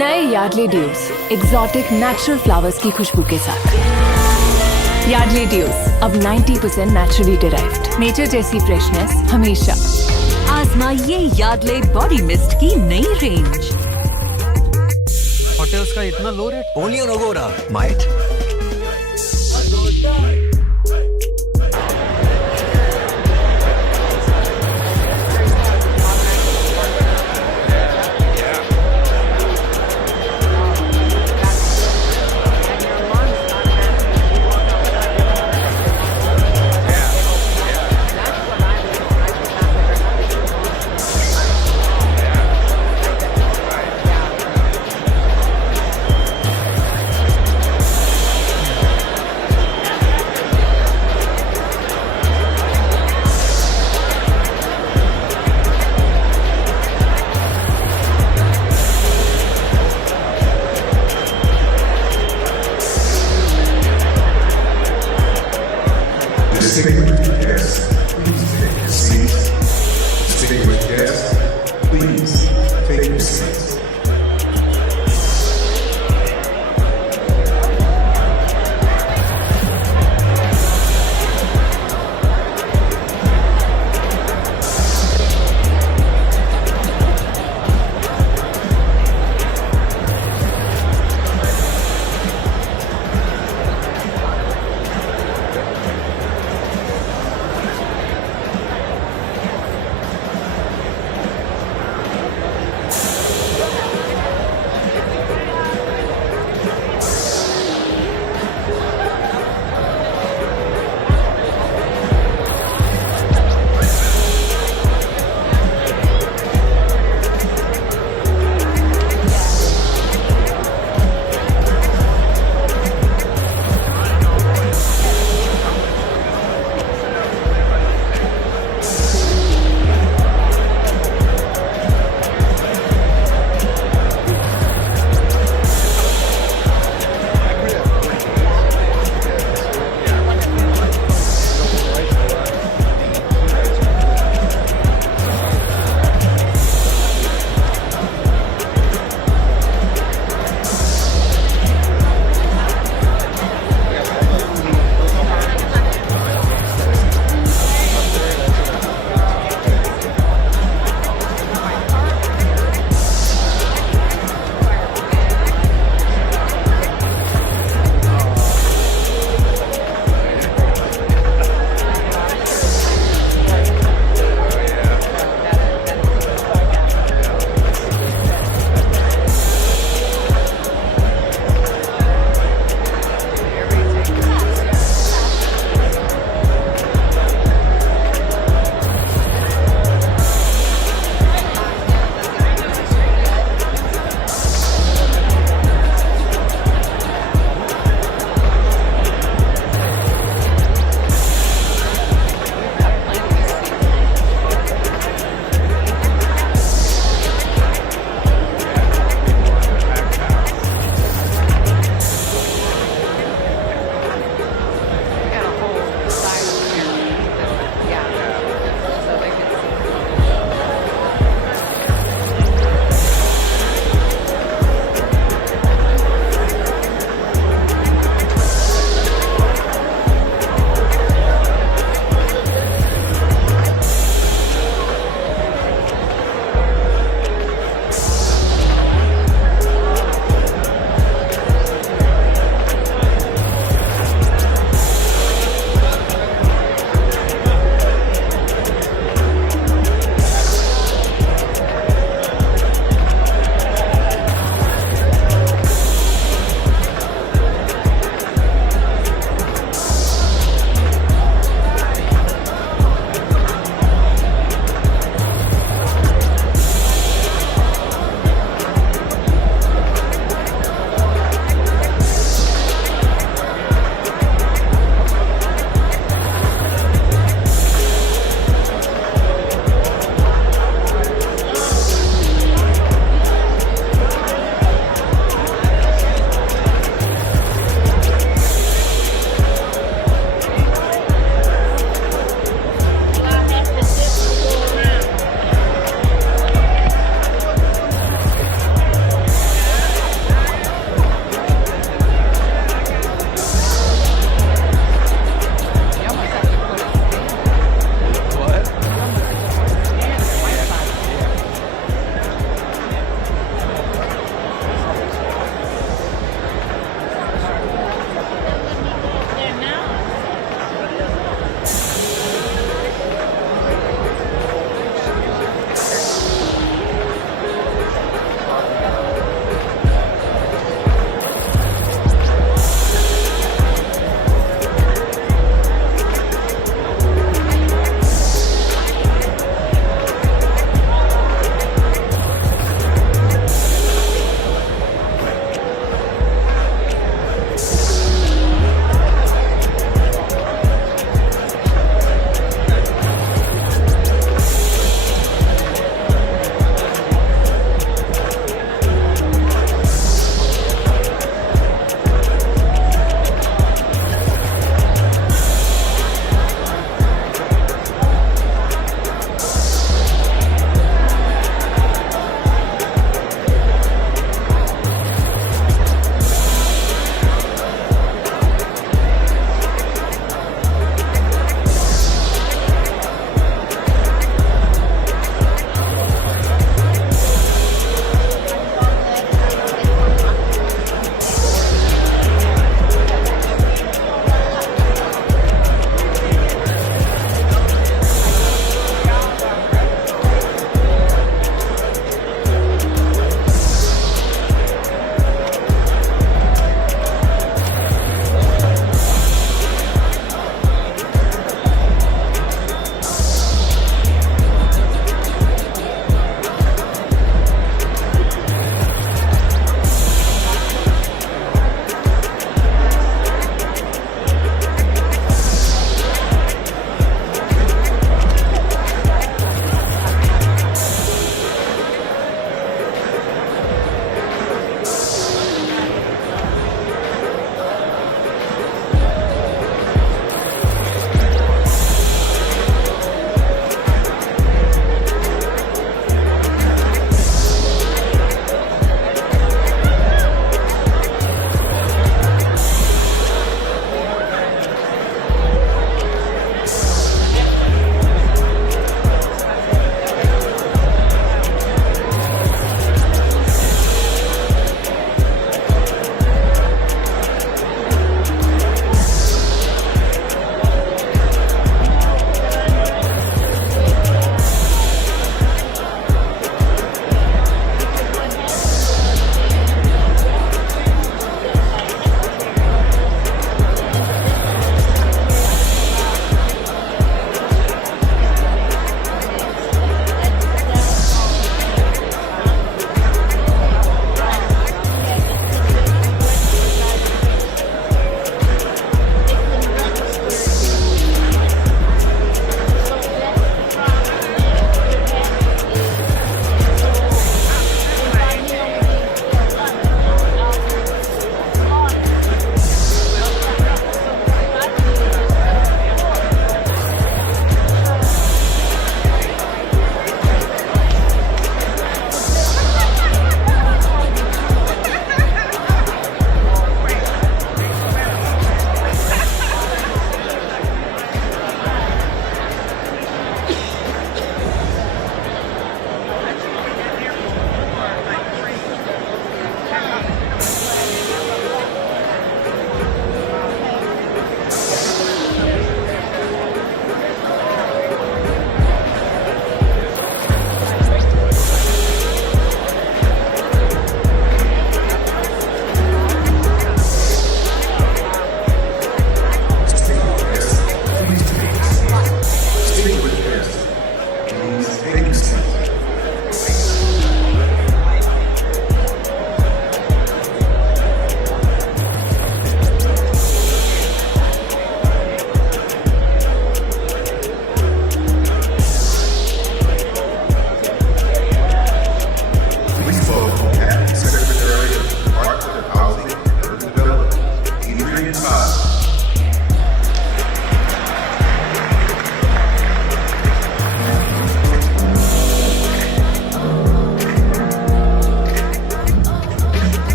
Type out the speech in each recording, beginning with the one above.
नए Yardley Dews exotic natural flowers की खुशबू के साथ। यार्डली ड्यूज अब 90% नेचुरली डिराइव्ड, नेचर जैसी फ्रेशनेस हमेशा। आजमाइए यार्डले बॉडी मिस्ट की नई रेंज। होटल्स का इतना लो rate? Only on Agora, might. Distinguished guests, please take your seats. Distinguished guests, please take your seats.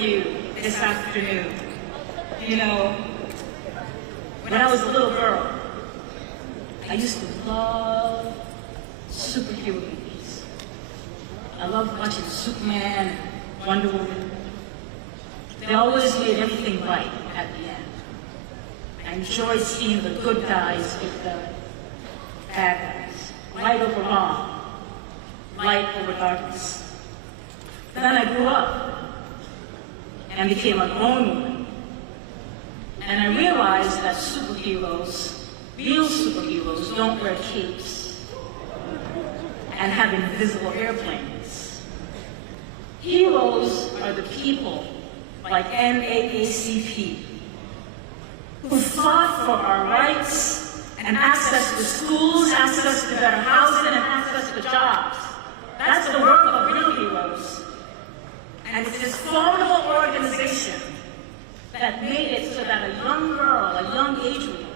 you this afternoon. You know, when I was a little girl, I used to love superhero movies. I loved watching Superman and Wonder Woman. They always made everything right at the end. I enjoyed seeing the good guys with the bad guys. Right over wrong, light over darkness. Then I grew up and became a grown woman. And I realized that superheroes, real superheroes, don't wear capes and have invisible airplanes. Heroes are the people like NAACP who fought for our rights and access to schools, access to better housing, and access to jobs. That's the work of real heroes. And it's this formidable organization that made it so that a young girl, a young Adrian,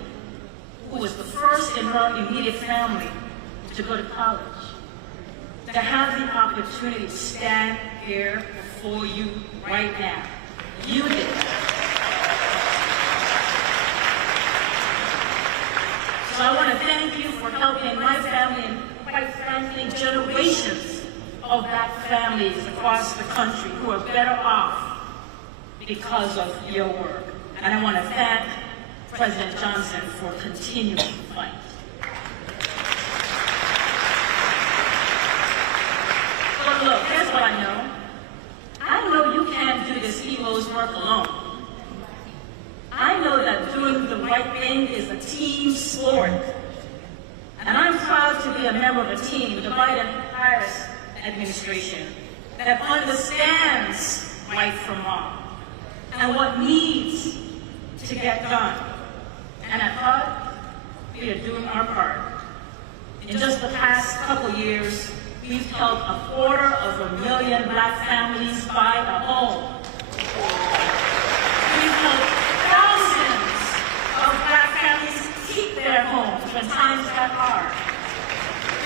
who was the first in her immediate family to go to college, to have the opportunity to stand here before you right now. You did. So I want to thank you for helping my family and, quite frankly, generations of black families across the country who are better off because of your work. And I want to thank President Johnson for continuing to fight. But look, here's what I know. I know you can't do this hero's work alone. I know that doing the right thing is a team sport. And I'm proud to be a member of a team, the Biden-Harris administration, that understands right from wrong and what needs to get done. And at HUD, we are doing our part. In just the past couple years, we've helped 250,000 black families buy a home. We've helped thousands of black families keep their homes when times got hard.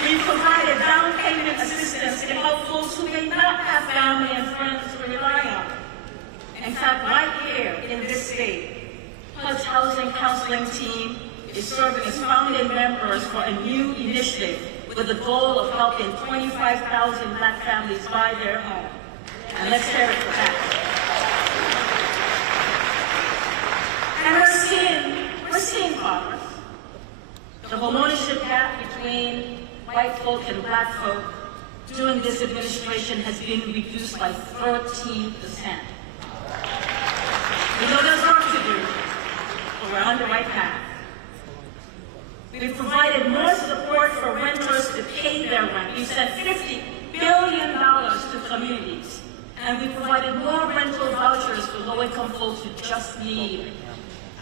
We've provided down payment assistance to help folks who may not have family and friends to rely on. In fact, right here in this state, HUD's Housing Counseling Team is serving as founding members for a new initiative with the goal of helping 25,000 black families buy their home. And let's hear it for that. And we're seeing progress. The homeownership gap between white folk and black folk during this administration has been reduced by 13%. We know there's work to do, but we're on the right path. We've provided more support for renters to pay their rent. We've sent $50 billion to communities, and we provided more rental vouchers for low-income folks who just need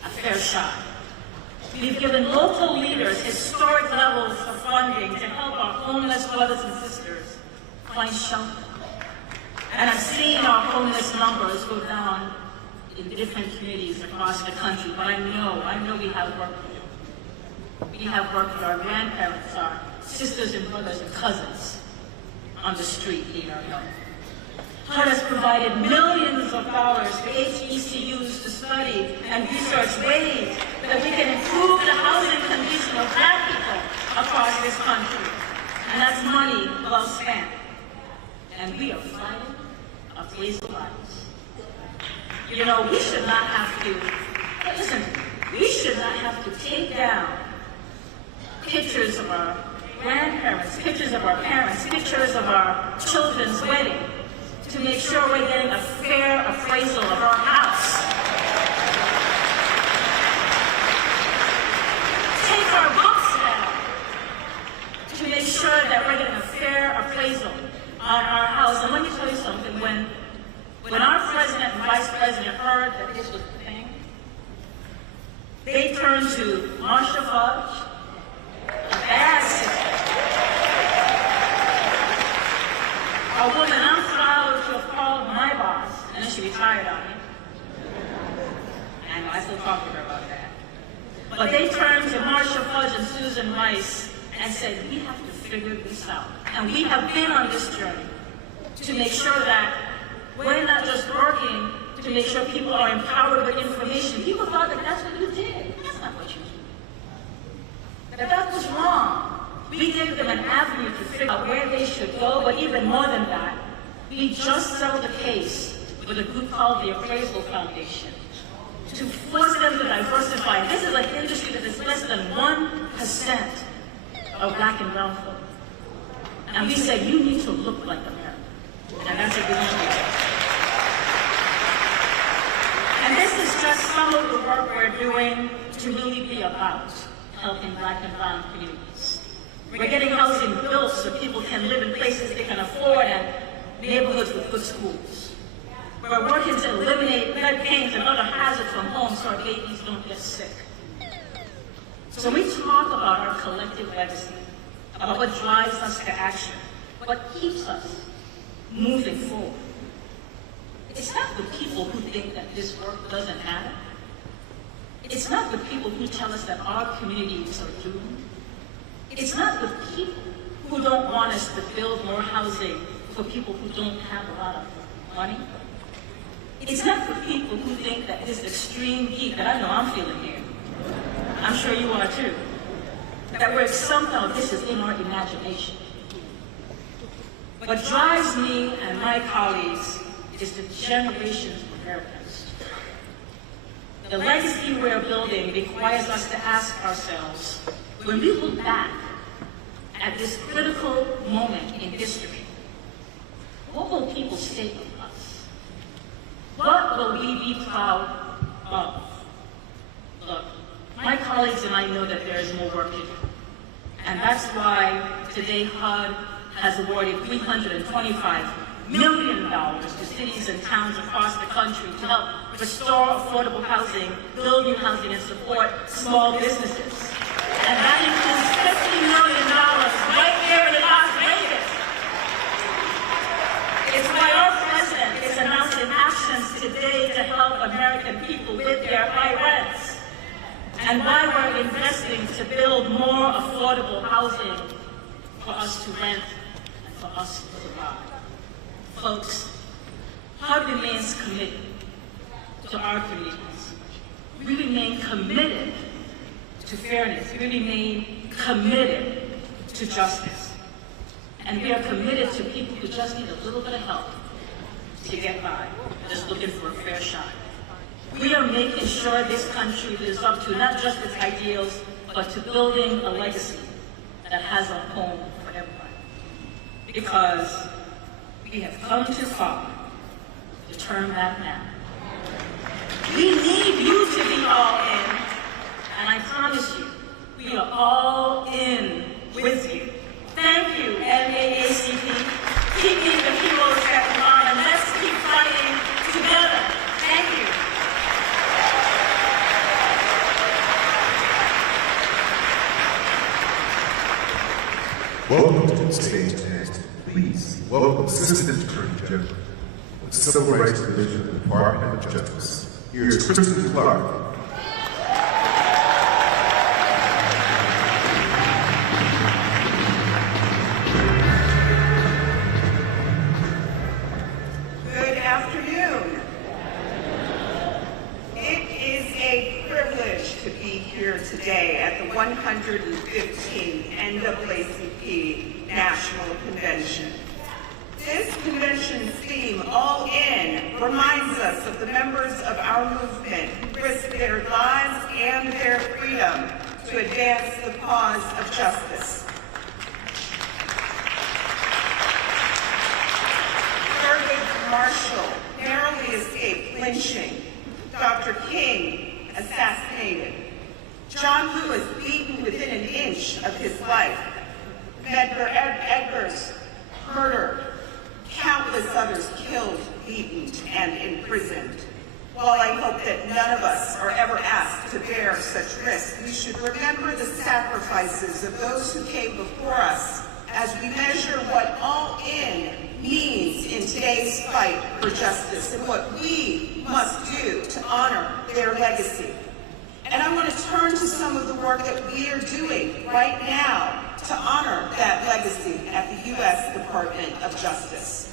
a fair shot. We've given local leaders historic levels of funding to help our homeless brothers and sisters find shelter. And I'm seeing our homeless numbers go down in different communities across the country, but I know we have work to do. We have work with our grandparents, our sisters and brothers and cousins on the street here. HUD has provided millions of dollars for HBCUs to study and research ways that we can improve the housing condition of black people across this country. And that's money well spent. And we are fighting a place of lives. You know, we should not have to, listen, we should not have to take down pictures of our grandparents, pictures of our parents, pictures of our children's wedding to make sure we're getting a fair appraisal of our house. Take our books down to make sure that we're getting a fair appraisal on our house. And let me tell you something, when our president and vice president heard that this was the thing, they turned to Marsha Fudge, a bad sister, a woman I'm proud to have called my boss, and then she retired on me. I know, I still talk to her about that. But they turned to Marsha Fudge and Susan Rice and said, we have to figure this out. And we have been on this journey to make sure that we're not just working to make sure people are empowered with information. People thought that that's what you did. That's not what you did. That was wrong. We gave them an avenue to figure out where they should go, but even more than that, we just settled the case with a group called the Appraisal Foundation to force them to diversify. This is an industry that is less than 1% of black and brown folk. And we said, you need to look like America. And that's what we want to do. And this is just some of the work we're doing to really be about helping black and brown communities. We're getting housing built so people can live in places they can afford and neighborhoods with good schools. We're working to eliminate lead paint and other hazards from homes so our babies don't get sick. So we talk about our collective legacy, about what drives us to action, what keeps us moving forward. It's not the people who think that this work doesn't matter. It's not the people who tell us that our communities are doomed. It's not the people who don't want us to build more housing for people who don't have a lot of money. It's not the people who think that this extreme heat that I know I'm feeling here, I'm sure you are too, that somehow this is in our imagination. What drives me and my colleagues is the generations of Americans. The legacy we're building requires us to ask ourselves, when we look back at this critical moment in history, what will people say of us? What will we be proud of? Look, my colleagues and I know that there is more work to do. And that's why today HUD has awarded $325 million to cities and towns across the country to help restore affordable housing, build new housing, and support small businesses. And that includes $50 million right here in Las Vegas. It's why our president is announcing actions today to help American people with their high rents. And why we're investing to build more affordable housing for us to rent and for us to buy. Folks, HUD remains committed to our communities. We remain committed to fairness. We remain committed to justice. And we are committed to people who just need a little bit of help to get by, just looking for a fair shot. We are making sure this country lives up to not just its ideals, but to building a legacy that has a home for everyone. Because we have come too far to turn back now. We need you to be all in, and I promise you, we are all in with you. Thank you, NAACP. Keep being the heroes that we are, and let's keep fighting together. Thank you. Welcome to the stage, and please welcome Assistant Attorney General of the Civil Rights Division of the Department of Justice. Here is Kristen Clark. Good afternoon. It is a privilege to be here today at the 115th NAACP National Convention. This convention's theme, All In, reminds us of the members of our movement who risked their lives and their freedom to advance the cause of justice. Thurgood Marshall narrowly escaped lynching. Dr. King assassinated. John Lewis beaten within an inch of his life. Medgar Evers murdered. Countless others killed, beaten, and imprisoned. While I hope that none of us are ever asked to bear such risk, we should remember the sacrifices of those who came before us as we measure what all in means in today's fight for justice and what we must do to honor their legacy. And I want to turn to some of the work that we are doing right now to honor that legacy at the U.S. Department of Justice.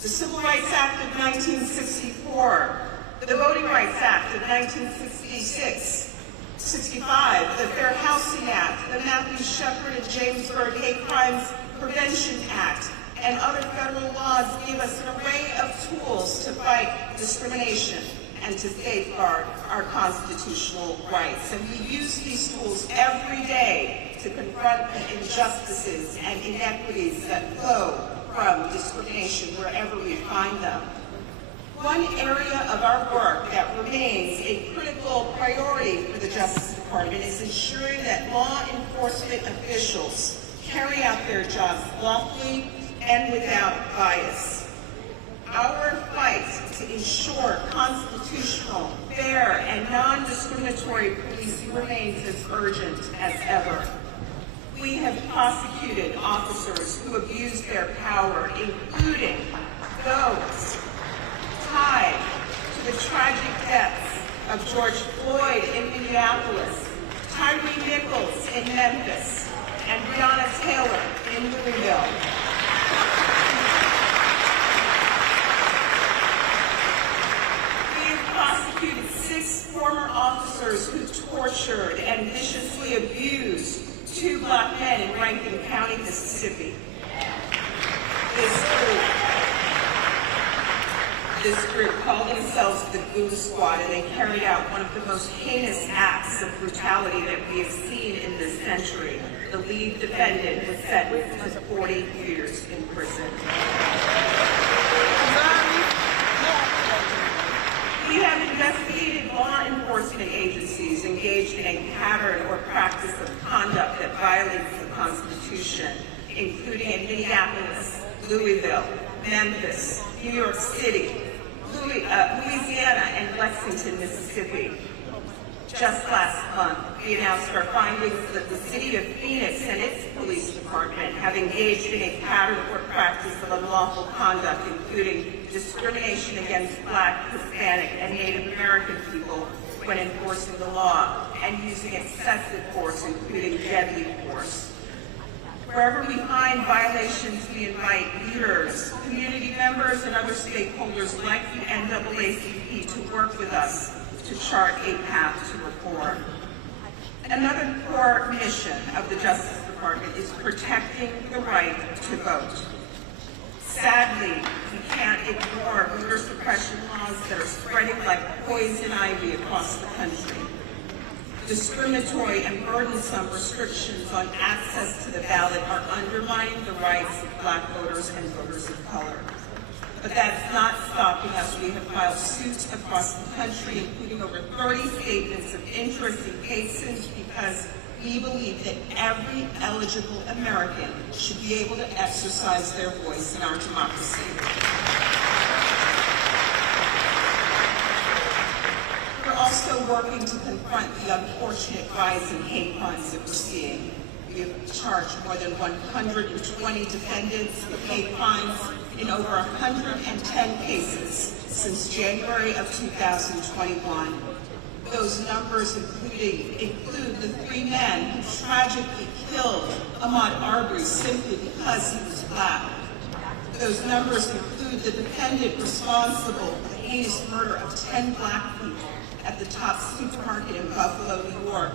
The Civil Rights Act of 1964 The Voting Rights Act of 1965, the Fair Housing Act, the Matthew Shepard and Jamesburg Hate Crimes Prevention Act, and other federal laws give us an array of tools to fight discrimination and to safeguard our constitutional rights. And we use these tools every day to confront the injustices and inequities that flow from discrimination wherever we find them. One area of our work that remains a critical priority for the Justice Department is ensuring that law enforcement officials carry out their jobs lawfully and without bias. Our fight to ensure constitutional, fair, and non-discriminatory policing remains as urgent as ever. We have prosecuted officers who abused their power, including those tied to the tragic deaths of George Floyd in Minneapolis, Tyree Nichols in Memphis, and Breonna Taylor in Louisville. We have prosecuted 6 former officers who tortured and viciously abused 2 black men in Rankin County, Mississippi. This group called themselves the Goon Squad, and they carried out one of the most heinous acts of brutality that we have seen in this century. The lead defendant was sentenced to 40 years in prison. We have investigated law enforcement agencies engaged in a pattern or practice of conduct that violates the Constitution, including in Minneapolis, Louisville, Memphis, New York City, Louisiana, and Lexington, Mississippi. Just last month, we announced our findings that the city of Phoenix and its police department have engaged in a pattern or practice of unlawful conduct, including discrimination against Black, Hispanic, and Native American people when enforcing the law, and using excessive force, including deadly force. Wherever we find violations, we invite leaders, community members, and other stakeholders like the NAACP to work with us to chart a path to reform. Another core mission of the Justice Department is protecting the right to vote. Sadly, we can't ignore voter suppression laws that are spreading like poison ivy across the country. Discriminatory and burdensome restrictions on access to the ballot are undermining the rights of Black voters and voters of color. But that's not stopping us. We have filed suits across the country, including over 30 statements of interest in cases, because we believe that every eligible American should be able to exercise their voice in our democracy. We're also working to confront the unfortunate rise in hate crimes that we're seeing. We have charged more than 120 defendants with hate crimes in over 110 cases since January of 2021. Those numbers include the 3 men who tragically killed Ahmaud Arbery simply because he was Black. Those numbers include the defendant responsible for the heinous murder of 10 Black people at the Top Supermarket in Buffalo, New York,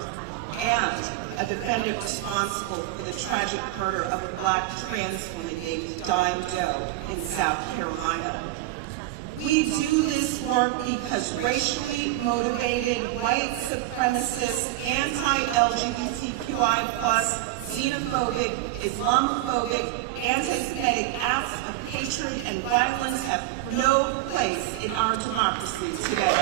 and a defendant responsible for the tragic murder of a Black trans woman named Dime Doe in South Carolina. We do this work because racially motivated, white supremacist, anti-LGBTQI+, xenophobic, Islamophobic, anti-Semitic acts of hatred and violence have no place in our democracy today.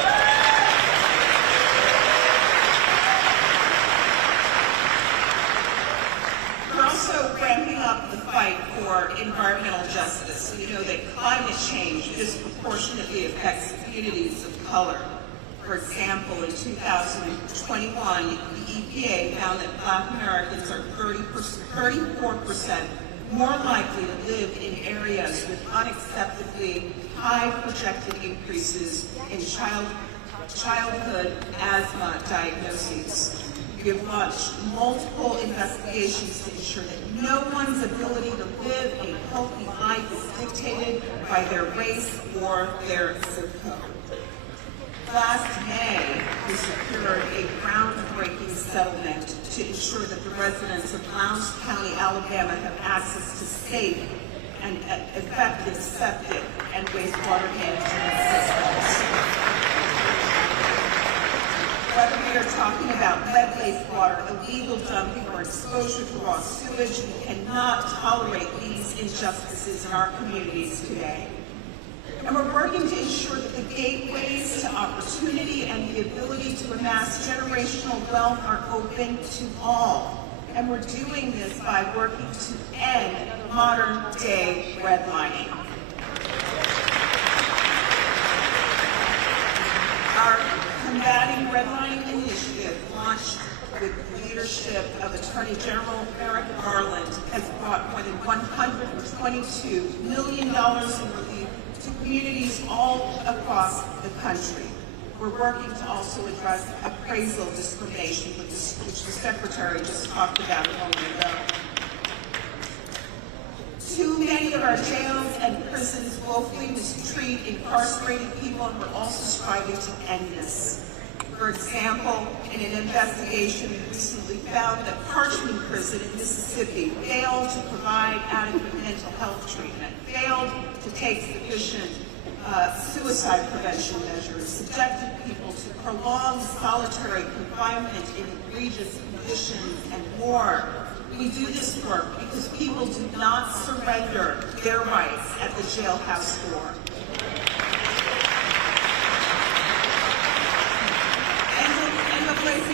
We're also ramping up the fight for environmental justice. We know that climate change disproportionately affects communities of color. For example, in 2021, the EPA found that Black Americans are 34% more likely to live in areas with unacceptably high projected increases in childhood asthma diagnoses. We have launched multiple investigations to ensure that no one's ability to live a healthy life is dictated by their race or their zip code. Last May, we secured a groundbreaking settlement to ensure that the residents of Lowndes County, Alabama have access to safe and effective septic and wastewater management systems. Whether we are talking about lead wastewater, illegal dumping, or exposure to raw sewage, we cannot tolerate these injustices in our communities today. And we're working to ensure that the gateways to opportunity and the ability to amass generational wealth are open to all. And we're doing this by working to end modern-day redlining. Our Combating Redlining initiative, launched with the leadership of Attorney General Merrick Garland, has brought more than $122 million in relief to communities all across the country. We're working to also address appraisal discrimination, which the Secretary just talked about a moment ago. Too many of our jails and prisons woefully mistreat incarcerated people, and we're also striving to end this. For example, in an investigation, we recently found that Parchman Prison in Mississippi failed to provide adequate mental health treatment, failed to take sufficient suicide prevention measures, subjected people to prolonged solitary confinement in egregious conditions, and more. We do this work because people do not surrender their rights at the jailhouse door.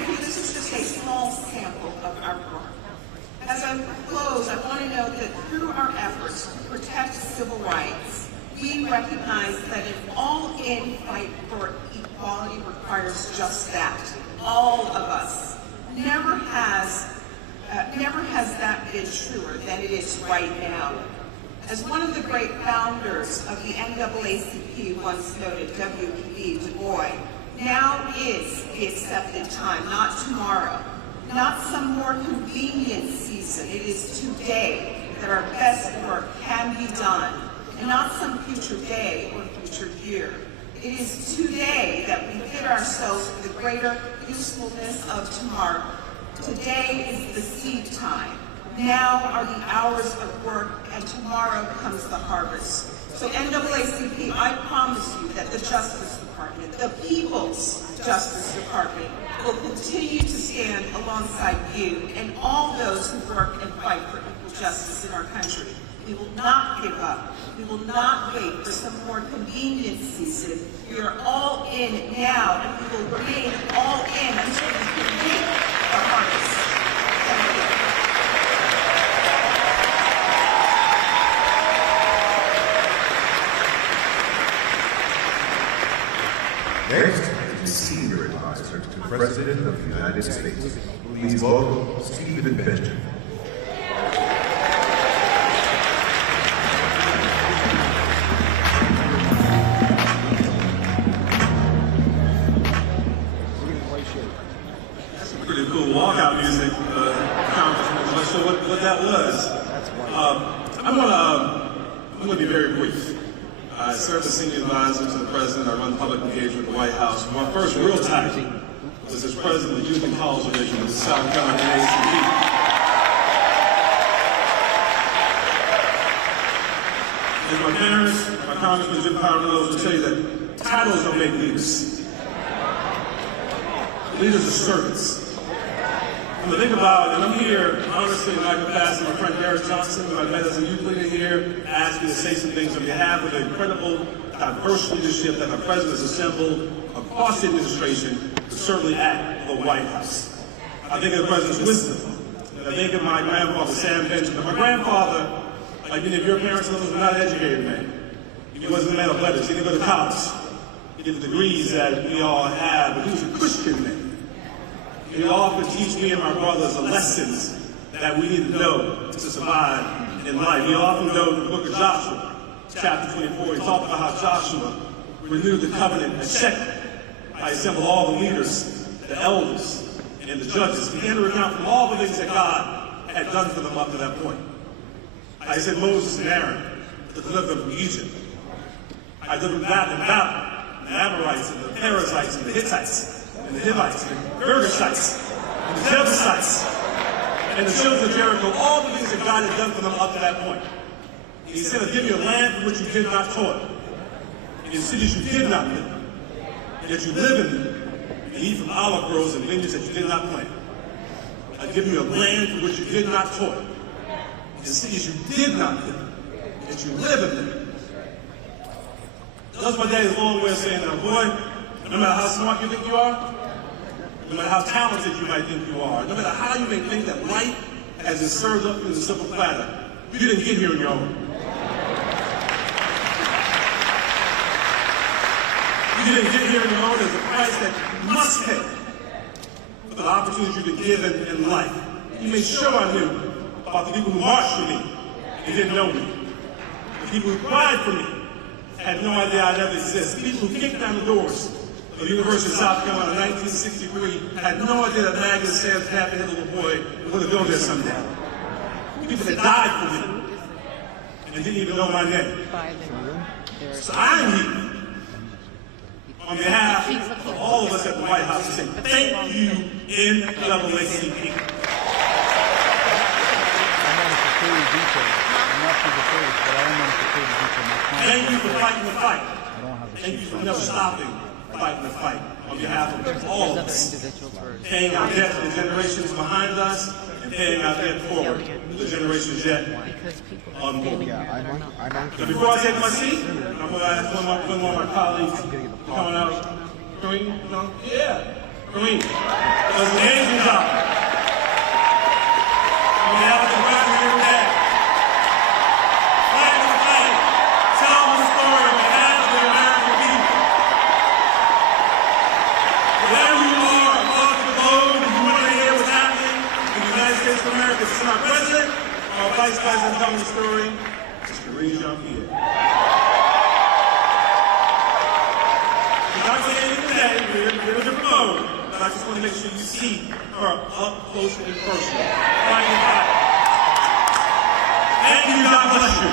This is just a small sample of our work. As I close, I want to note that through our efforts to protect civil rights, we recognize that an all-in fight for equality requires just that. All of us. Never has that been truer than it is right now. As one of the great founders of the NAACP once noted, W.E.B. Du Bois, now is the accepted time, not tomorrow, not some more convenient season. It is today that our best work can be done, and not some future day or future year. It is today that we fit ourselves for the greater usefulness of tomorrow. Today is the seed time. Now are the hours of work, and tomorrow comes the harvest. So NAACP, I promise you that the Justice Department, the People's Justice Department, will continue to stand alongside you and all those who work and fight for equal justice in our country. We will not give up. We will not wait for some more convenient season. We are all in now, and we will remain all in until we can reap the harvest. Thank you. Next is the Senior Advisor to the President of the United States. Please welcome Stephen Benjamin. That's some pretty cool walkout music, Congressman. I'm not sure what that was. I'm going to be very brief. I served as senior advisor to the president. I run public engagement at the White House. My first real title was as president of the Youth and College Division of the South Carolina NAACP. And my parents, my Congressman Jim Powell will tell you that titles don't make leaders. Leaders are servants. And to think about it, and I'm here, honestly, in my capacity, my friend Harris Johnson, who I met as a youth leader here, asked me to say some things on behalf of the incredible, diverse leadership that our president has assembled across the administration, but certainly at the White House. I think of the president's wisdom, and I think of my grandfather, Sam Benjamin. My grandfather, like many of your parents, was not an educated man. He wasn't a man of letters. He didn't go to college. He did the degrees that we all have, but he was a Christian man. He often teach me and my brothers the lessons that we need to know to survive in life. We often go to the book of Joshua, chapter 24. He talked about how Joshua renewed the covenant at Shechem. I assembled all the leaders, the elders, and the judges. He began to recount from all the things that God had done for them up to that point. I said Moses and Aaron to deliver them from Egypt. I delivered that in battle. the Amorites, and the Perizzites, and the Hittites, and the Hivites, and the Girgashites, and the Jebusites, and the children of Jericho, all the things that God had done for them up to that point. And he said, I'll give you a land for which you did not toil, and in cities you did not live, and that you live in them, and eat from olive groves and vineyards that you did not plant. I'll give you a land for which you did not toil, in cities you did not live, and that you live in them. That's my daddy's long way of saying, boy, no matter how smart you think you are, no matter how talented you might think you are, no matter how you may think that life has been served up in a simple platter, you didn't get here on your own. You didn't get here on your own. There's a price that you must pay for the opportunities you've been given in life. You made sure I knew about the people who marched for me and didn't know me. The people who cried for me had no idea I'd ever exist. The people who kicked down the doors of the University of South Carolina in 1963 had no idea that Maggie and Sam's happy little boy was going to go there someday. The people that died for me and didn't even know my name. So I'm here on behalf of all of us at the White House to say thank you, NAACP. Thank you for fighting the fight. Thank you for never stopping fighting the fight on behalf of all of us. Paying our debt to the generations behind us and paying our debt forward to the generations yet unborn. Now before I take my seat, I'm going to ask one more of my colleagues coming out. Kareem? No? Yeah. Kareem. Does an amazing job. On behalf of the ground here today. America, this is our president, our vice president telling the story. Mr. Kareem Jean-Pierre. She's not saying anything today, we're in a different mode, but I just want to make sure you see her up close and personal. Fighting the fight. Thank you, God bless you.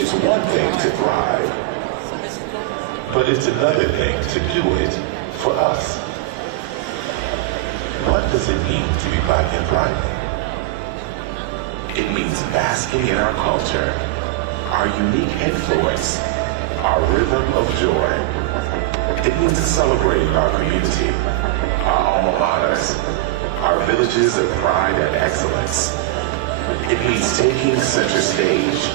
It's one thing to thrive, but it's another thing to do it for us. What does it mean to be Black and thriving? It means basking in our culture, our unique influence, our rhythm of joy. It means celebrating our community, our alma maters, our villages of pride and excellence. It means taking center stage,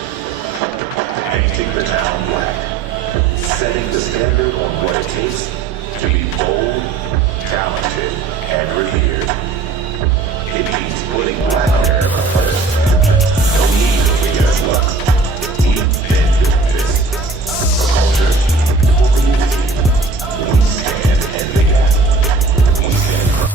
painting the town black, setting the standard on what it takes to be bold, talented, and revered. It means putting Black America first. No need to get us luck. We've been doing this. For culture, for community, we stand in the gap. We stand firm.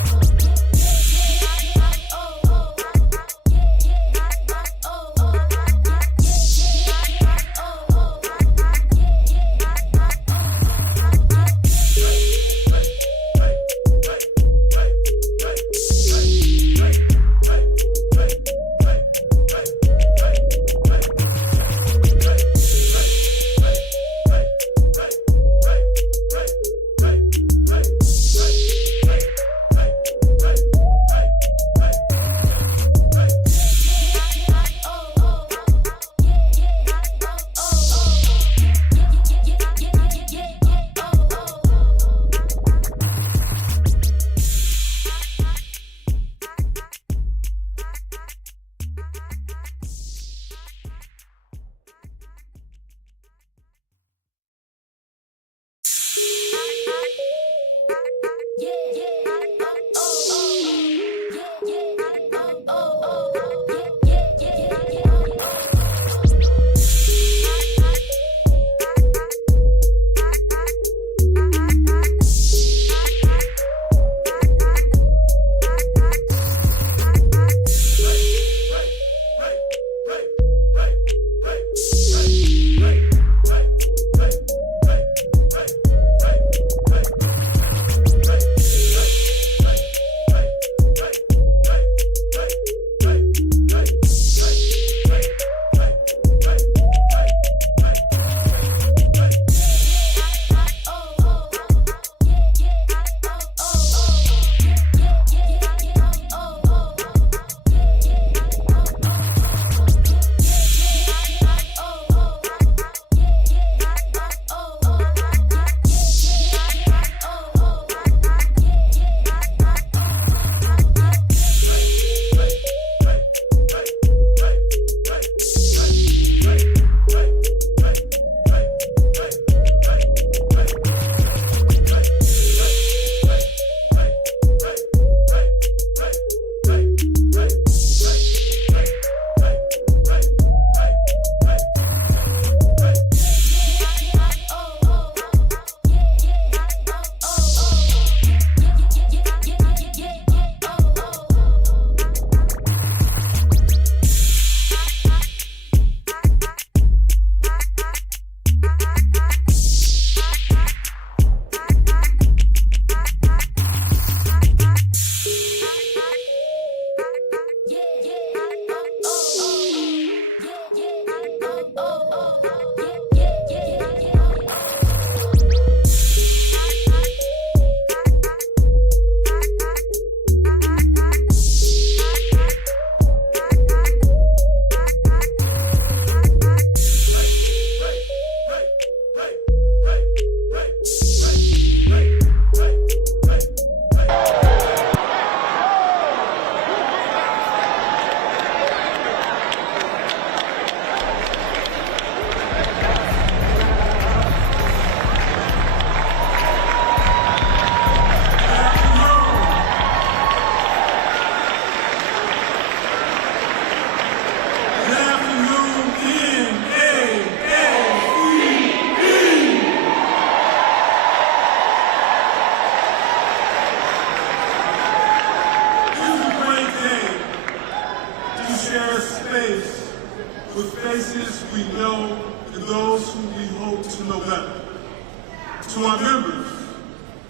To our members,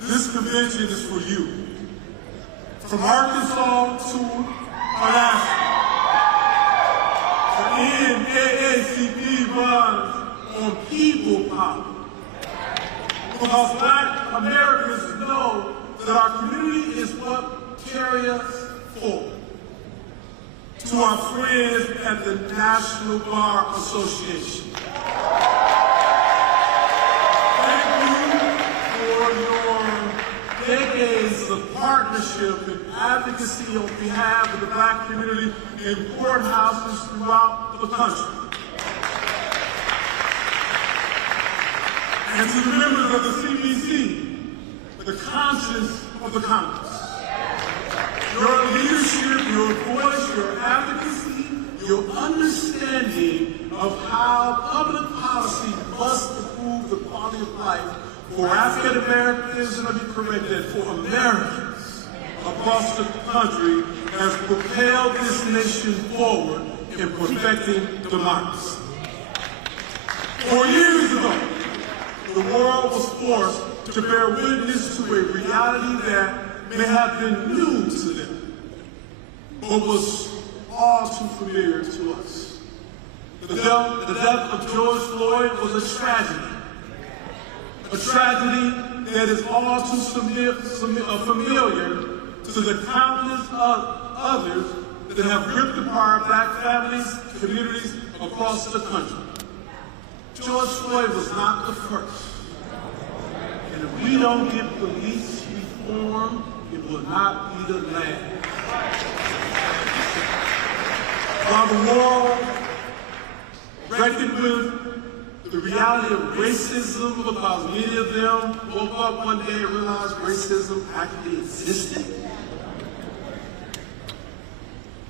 this convention is for you. From Arkansas to Alaska, the NAACP runs on people power. Because Black Americans know that our community is what carries us forward. To our friends at the National Bar Association, thank you for your decades of partnership and advocacy on behalf of the Black community in courthouses throughout the country. And to the members of the CBC, the conscience of the Congress. Your leadership, your voice, your advocacy, your understanding of how public policy must improve the quality of life for African Americans, and let me correct that, for Americans across the country has propelled this nation forward in perfecting democracy. 4 years ago, the world was forced to bear witness to a reality that may have been new to them, but was all too familiar to us. The death of George Floyd was a tragedy that is all too familiar to the countless others that have ripped apart Black families, communities across the country. George Floyd was not the first. And if we don't get police reform, it will not be the last. While the world reckoned with the reality of racism, because many of them woke up one day and realized racism actually existed.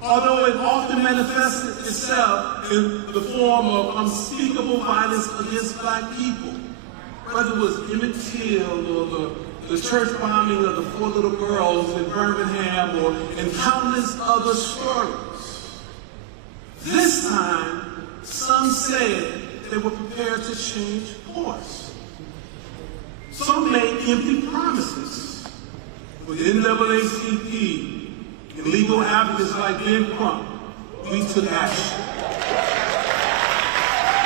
Although it often manifested itself in the form of unspeakable violence against Black people, whether it was Emmett Till or the church bombing of the 4 little girls in Birmingham, or in countless other stories. This time, some said they were prepared to change course. Some made empty promises. With NAACP and legal advocates like Ben Crump, we took action.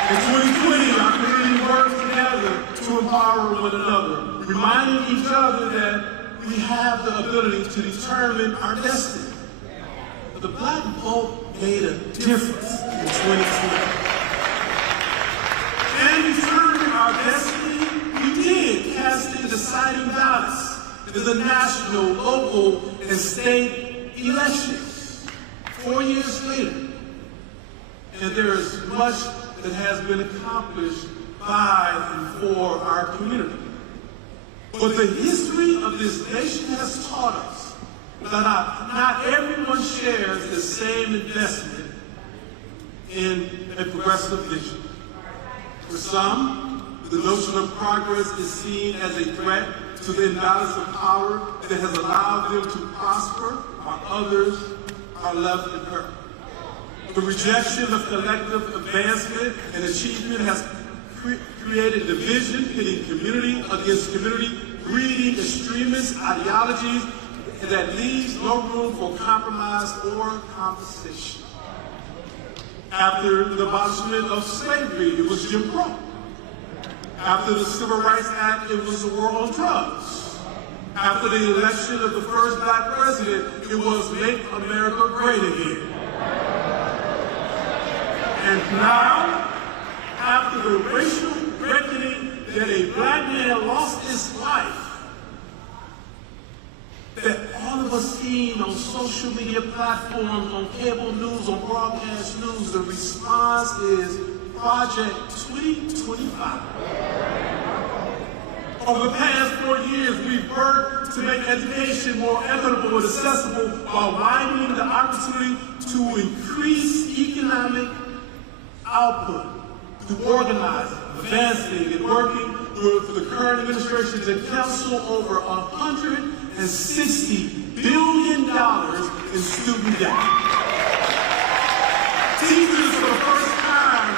In 2020, our community worked together to empower one another, reminding each other that we have the ability to determine our destiny. But the Black vote made a difference in 2020. And determining our destiny, we did, casting deciding ballots in the national, local, and state elections 4 years later. And there is much that has been accomplished by and for our community. But the history of this nation has taught us that not everyone shares the same investment in a progressive vision. For some, the notion of progress is seen as a threat to the imbalance of power that has allowed them to prosper, while others are left in hurt. The rejection of collective advancement and achievement has created division, pitting community against community, breeding extremist ideologies that leaves no room for compromise or conversation. After the abolishment of slavery, it was Jim Crow. After the Civil Rights Act, it was the war on drugs. After the election of the first Black president, it was Make America Great Again. And now, after the racial reckoning that a Black man lost his life, that all of us seen on social media platforms, on cable news, on broadcast news, the response is Project 2025. Over the past 4 years, we've worked to make education more equitable and accessible while widening the opportunity to increase economic output through organizing, advancing, and working with the current administration to cancel over $160 billion in student debt. Teachers, for the first time,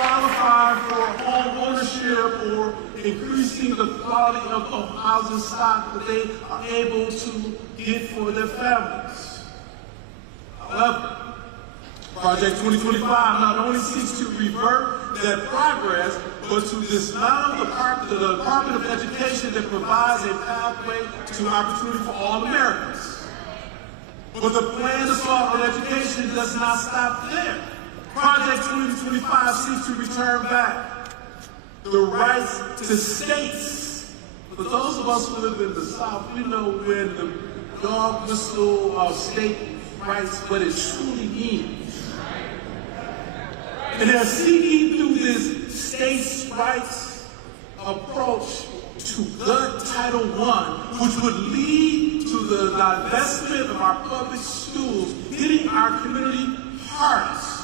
qualify for home ownership or increasing the quality of housing stock that they are able to get for their families. However, Project 2025 not only seeks to revert that progress, but to dismantle the Department of Education that provides a pathway to opportunity for all Americans. But the planned assault on education does not stop there. Project 2025 seeks to return back the rights to states. For those of us who live in the South, we know when the dog whistle of state rights, what it truly means. And they're seeking through this states' rights approach to gut Title I, which would lead to the divestment of our public schools, hitting our community hardest.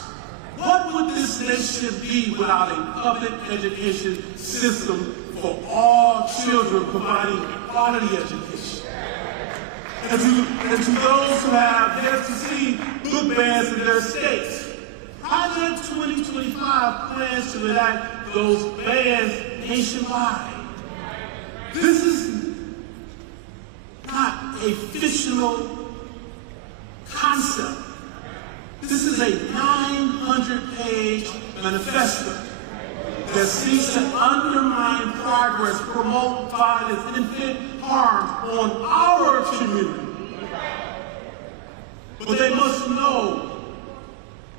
What would this nation be without a public education system for all children providing quality education? And to those who have yet to see book bans in their states, Project 2025 plans to enact those bans nationwide. This is not a fictional concept. This is a 900-page manifesto that seeks to undermine progress, promote violence, inflict harm on our community. But they must know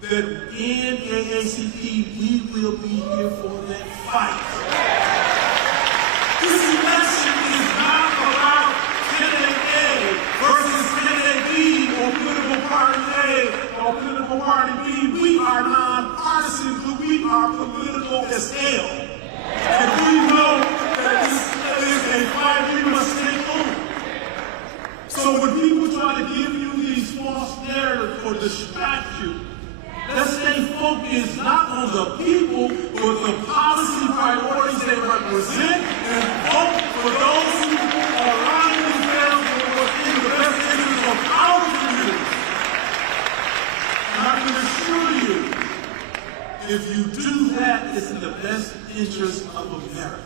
that in NAACP, we will be here for that fight. This election is not about candidate A versus candidate B or political party A or political party B. We are nonpartisan, but we are political as hell. And we know that this is a fight we must take on. So when people try to give you these false narratives or distract you, let's stay focused not on the people, but the policy priorities they represent, and vote for those who are aligning themselves with what's in the best interest of our community. And I can assure you, if you do that, it's in the best interest of America.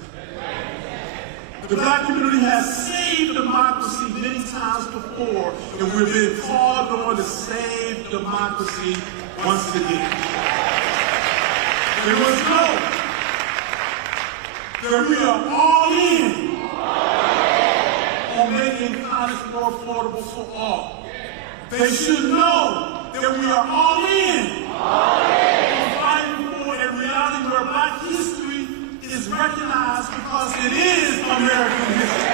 The Black community has saved democracy many times before, and we're being called on to save democracy once again. There must know that we are all in on making college more affordable for all. They should know that we are all in on fighting for a reality where Black history is recognized because it is American history.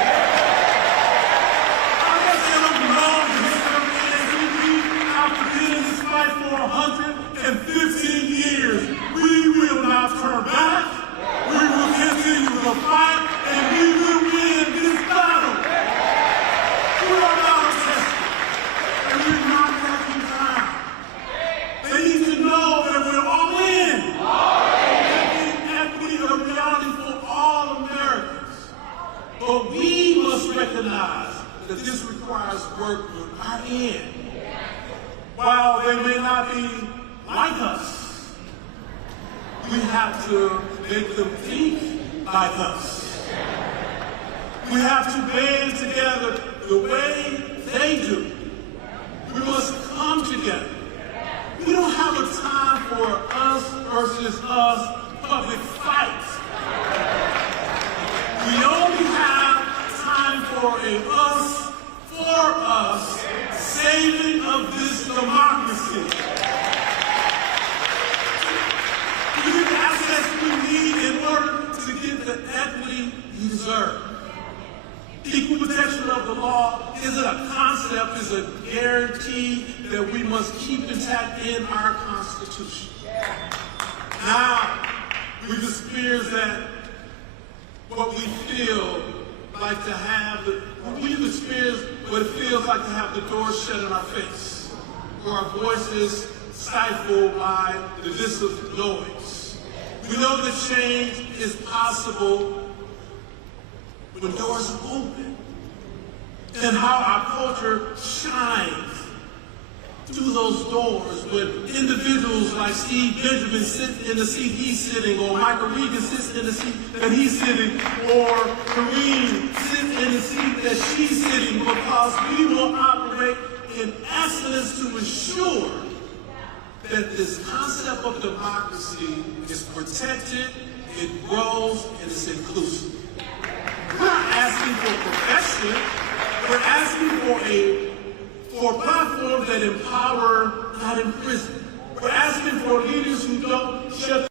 I guess they don't know the history of NAACP after being in this fight for 115 years. We will not turn back. We will continue the fight, and we will win this battle. We are not obsessed, and we're not backing down. They need to know that we're all in. A reality for all Americans. But we must recognize that this requires work on our end. While they may not be like us, we have to make them think like us. We have to band together the way they do. We must come together. We don't have a time for us versus us public fight. We only have time for a us for us saving of this democracy. We get the access we need in order to get the equity we deserve. Equal protection of the law isn't a concept, it's a guarantee that we must keep intact in our Constitution. Now, we've experienced that what we feel like to have, we've experienced what it feels like to have the doors shut in our face, or our voices stifled by the divisive noise. We know that change is possible when doors are open, and how our culture shines through those doors with individuals like Steve Benjamin sit in the seat he's sitting, or Michael Regan sits in the seat that he's sitting, or Kareem sits in the seat that she's sitting, because we will operate in excellence to ensure that this concept of democracy is protected, it grows, and it's inclusive. We're not asking for perfection. We're asking for platforms that empower, not imprison. We're asking for leaders who don't shut.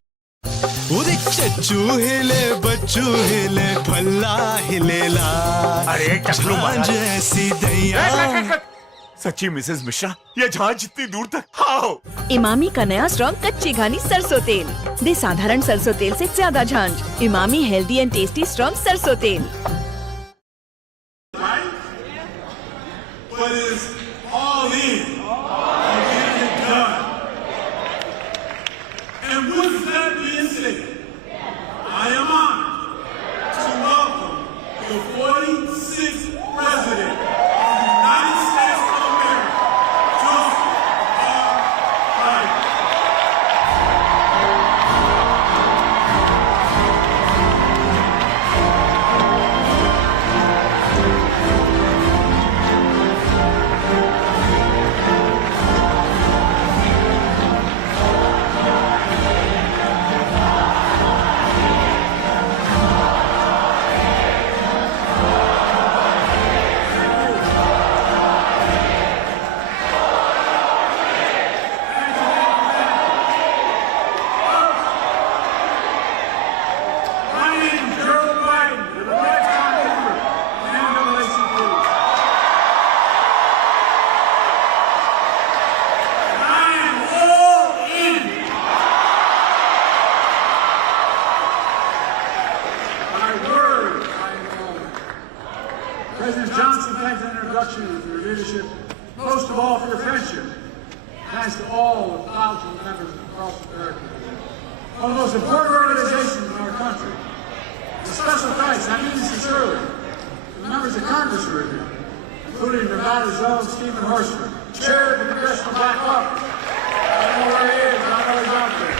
चच्चू हिले बच्चू हिले भल्ला हिलेला अरे झांझ ऐसी दैया सच्ची Mrs Mishra, ये झांझ इतनी दूर तक हाओ। इमामी का नया स्ट्रॉन्ग कच्ची घानी सरसों तेल दे साधारण सरसों तेल से ज्यादा झांझ। Emami healthy and tasty strong सरसों तेल। But it's all in on getting it done. And with that being said, I am honored to welcome the 46th President of the United States of America, Joseph R. Biden. President Johnson, thanks for the introduction and for your leadership, most of all for your friendship. Thanks to all the thousands of members across America. One of the most important organizations in our country. A special thanks, I mean this sincerely, to the members of Congress who are here, including Nevada's own Stephen Horstman, chair of the Congressional Black Caucus. I don't know where he is, but I know he's out there.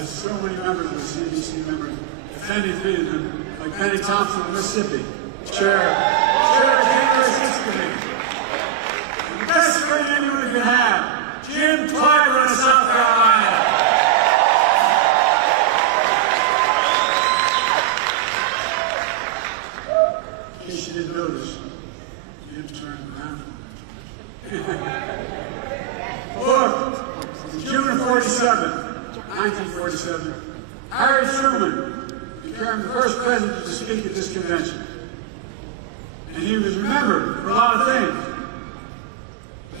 As so many members of the CDC members defending freedom, like Penny Thompson of Mississippi, chair of the January 6th Committee. The best friend anyone can have, Jim Clyburn of South Carolina. In case you didn't notice, Jim turned around. Look, June 1947, Harry Truman became the first president to speak at this convention. And he was remembered for a lot of things.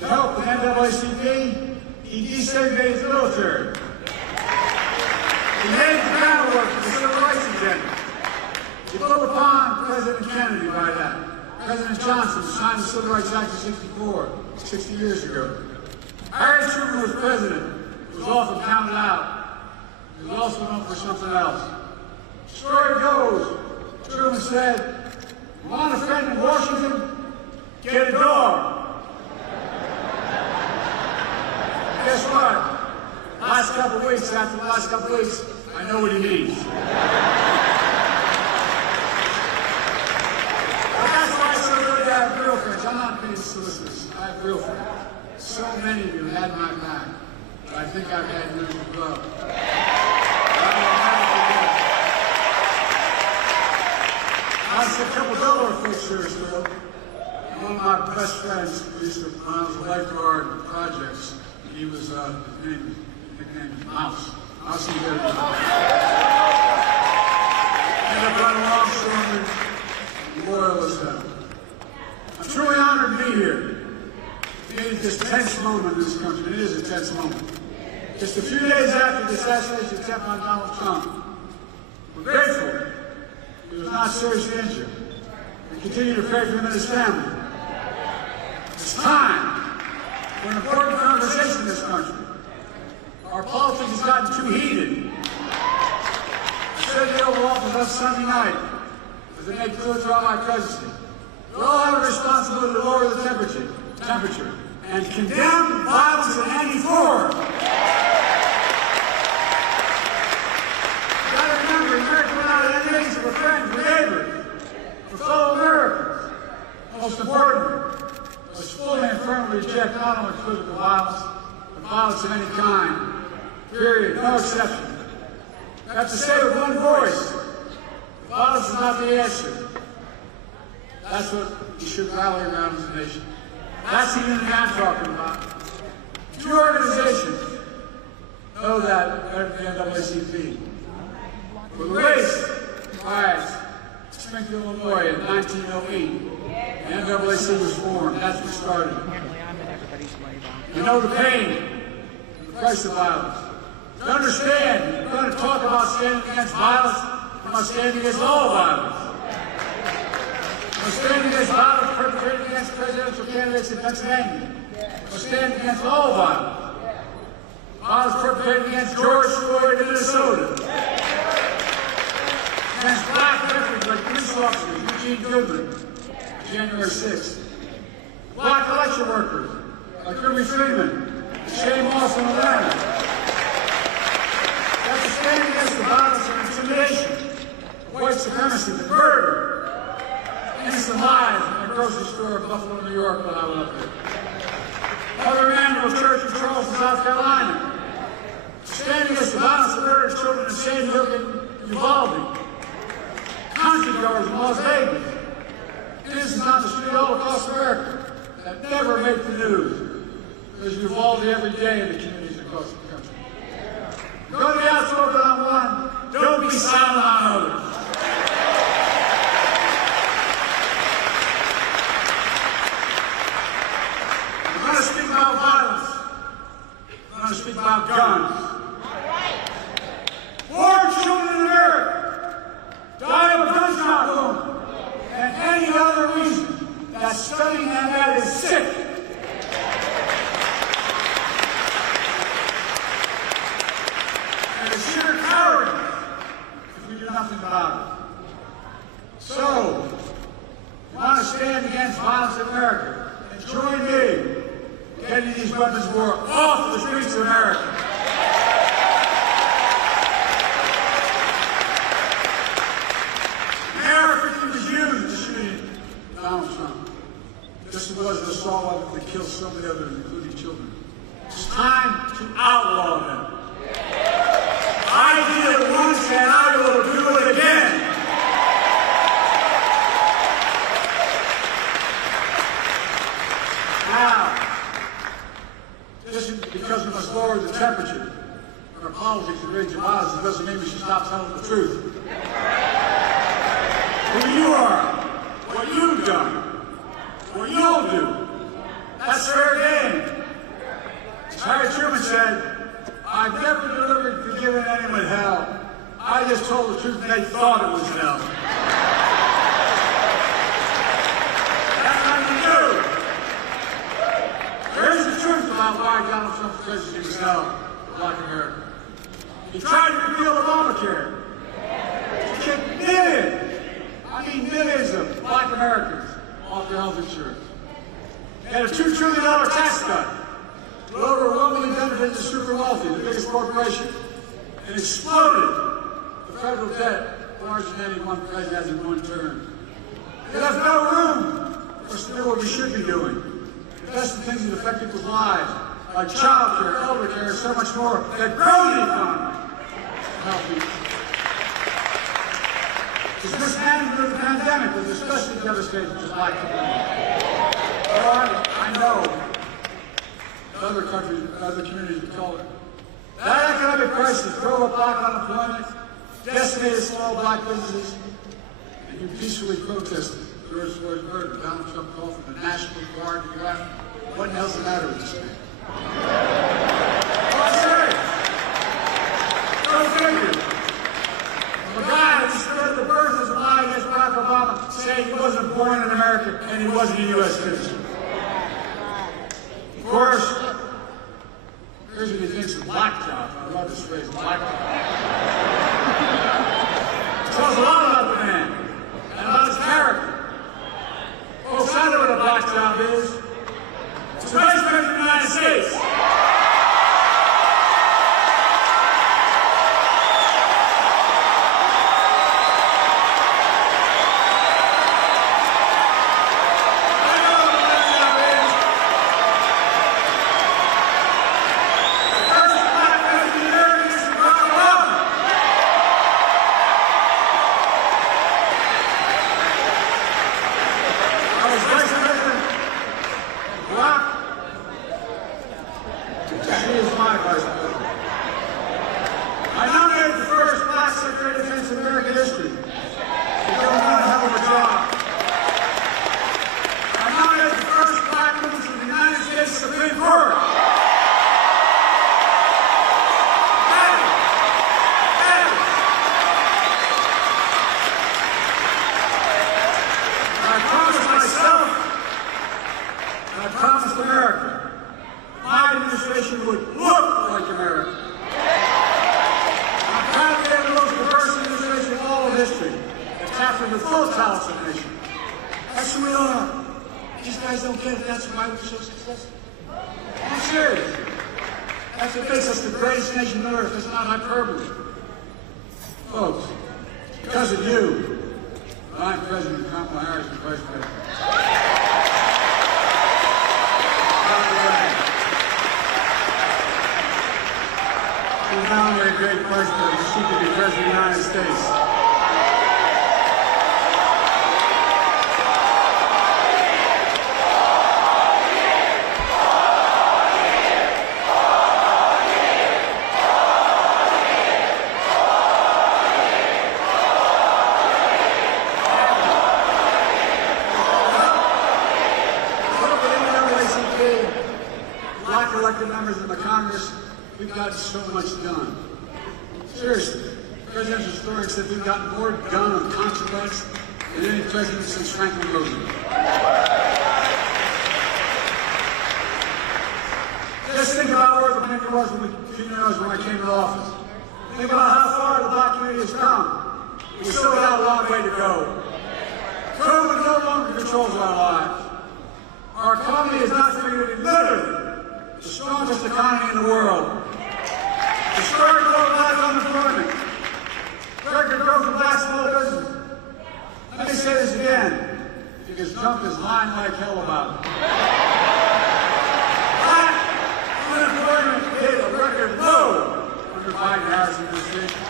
To help the NAACP, he desegregated the military. He laid the groundwork for the civil rights agenda. He built upon President Kennedy by that. President Johnson signed the Civil Rights Act of 64, 60 years ago. Harry Truman was president. He was often counted out. He was also known for something else. The story goes, Truman said, "You want a friend in Washington? Get a dog." Guess what? After the last couple weeks, I know what he means. But that's why it's so good to have real friends. I'm not being solicitous. I have real friends. So many of you had my back, but I think I've had yours as well. I said a couple Delaware folks here still. One of my best friends used to, when I was a lifeguard projects, he was, his nickname was Mouse. Mouse and Good. Ended up running longshoreman, loyal as hell. I'm truly honored to be here. It is this tense moment in this country. It is a tense moment. Just a few days after the assassination attempt on Donald Trump, we're grateful he was not seriously injured. We continue to pray for him and his family. It's time for an important conversation in this country. Our politics has gotten too heated. I said the Oval Office last Sunday night, as they made clear throughout my presidency. We all have a responsibility to lower the temperature, temperature and condemn violence in any form. You gotta remember, America went out of enemies for friends, for neighbors, for fellow Americans. Most importantly, was fully and firmly reject not only physical violence, but violence of any kind. Period. No exception. I have to say with one voice, violence is not the answer. That's what we should rally around as a nation. That's the unity I'm talking about. Two organizations know that better than the NAACP. For the race riots in Springfield, Illinois in 1908, the NAACP was formed. That's what started it. You know the pain and the price of violence. To understand, if you're going to talk about standing against violence, you must stand against all violence. You must stand against violence perpetrated against presidential candidates in Pennsylvania. You must stand against all violence. Violence perpetrated against George Floyd in Minnesota. Against black veterans like police officers, Eugene Goodman, January 6th. Black election workers like Kirby Freeman, Shane Moss in Atlanta. That's to stand against the violence and intimidation, white supremacy, the murder, innocent lives in the grocery store in Buffalo, New York when I went up there. Mother Emanuel Church in Charleston, South Carolina. Stand against the violence of murdered children in Shady Hook and Uvalde. Country goers in Las Vegas. Innocents on the street all across America that never make the news. There's Uvalde every day in the communities across the country. Go to the outspoken on one, don't be silent on others. We're going to speak about violence. We're going to speak about guns. More children in America die of a gunshot wound than any other reason that studying that is sick. And it's sheer cowardice if we do nothing about it. So, we want to stand against violence in America and join me in getting these weapons of war off the streets of America. Donald Trump. This was the assault that killed so many others, including children. It's time to outlaw them. I did it once and I will do it again. Now, just because we must lower the temperature in our politics and rage of violence, it doesn't mean we should stop telling the truth. Who you are, what you've done, what you'll do, that's fair game. As Harry Truman said, I've never delivered to giving anyone hell. I just told the truth and they thought it was hell. That's what you do. Here's the truth about why Donald Trump's presidency was hell for Black America. He tried to repeal Obamacare. He kicked millions of Black Americans off their health insurance. They had a $2 trillion tax cut. It overwhelmingly benefited the super wealthy, the biggest corporation. It exploded the federal debt larger than any one president has in one term. It left no room for us to do what we should be doing. Invest in things that affect people's lives, like child care, elder care, and so much more, that grow the economy and help people. This mismanagement of the pandemic was especially devastating to Black communities. I know other countries, other communities would call it. That economic crisis drove up Black unemployment, decimated small Black businesses, and you peacefully protested George Floyd's murder. Donald Trump called for the National Guard to go after him. What the hell's the matter with this man? I'm serious. Go figure. The guy who started the birth as a lie against Barack Obama saying he wasn't born in America and he wasn't a U.S. citizen. Of course, here's what he thinks of black jobs. I love this phrase, black jobs. It tells a lot about the man and about his character. Folks, I know what a black job is. America. My administration would look like America. I'm proud to have the most diverse administration in all of history. It's after the full talents of the nation. That's who we are. These guys don't get it. That's why we're so successful. I'm serious. That's what makes us the greatest nation on earth. It's not hyperbole. Folks, because of you, I'm President Kamala Harris and Vice President. She's not only a great Vice President, she could be President of the United States. Elected members of the Congress, we've got so much done. Seriously, the presidential historian said we've gotten more done of consequence than any president since Franklin Roosevelt. Just think about where the community was when I came to office. Think about how far the black community has come. We still got a long way to go. COVID no longer controls our lives. Our economy is not going to be literally the strongest economy in the world. Historic low black unemployment. Record growth of black small business. Let me say this again, because Trump is lying like hell about it. Black unemployment hit a record low under Biden-Harris administration.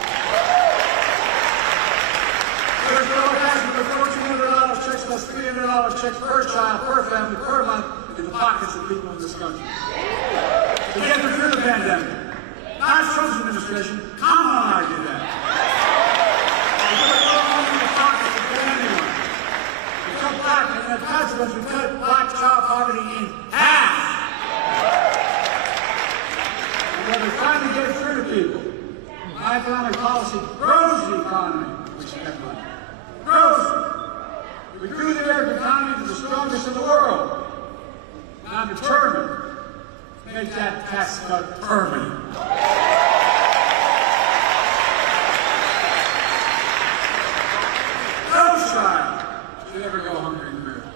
There's no passing with $1,400 checks plus $300 checks per child, per family, per month in the pockets of people in this country. To get them through the pandemic. Not Trump's administration. Kamala and I did that. We put no money in the pockets of anyone. We cut back, and as a consequence, we cut black child poverty in half. And when we finally get it through to people, my economic policy grows the economy, which is money. Grows it. We grew the American economy to the strongest in the world. And I'm determined to make that tax cut permanent. No child should ever go hungry in America.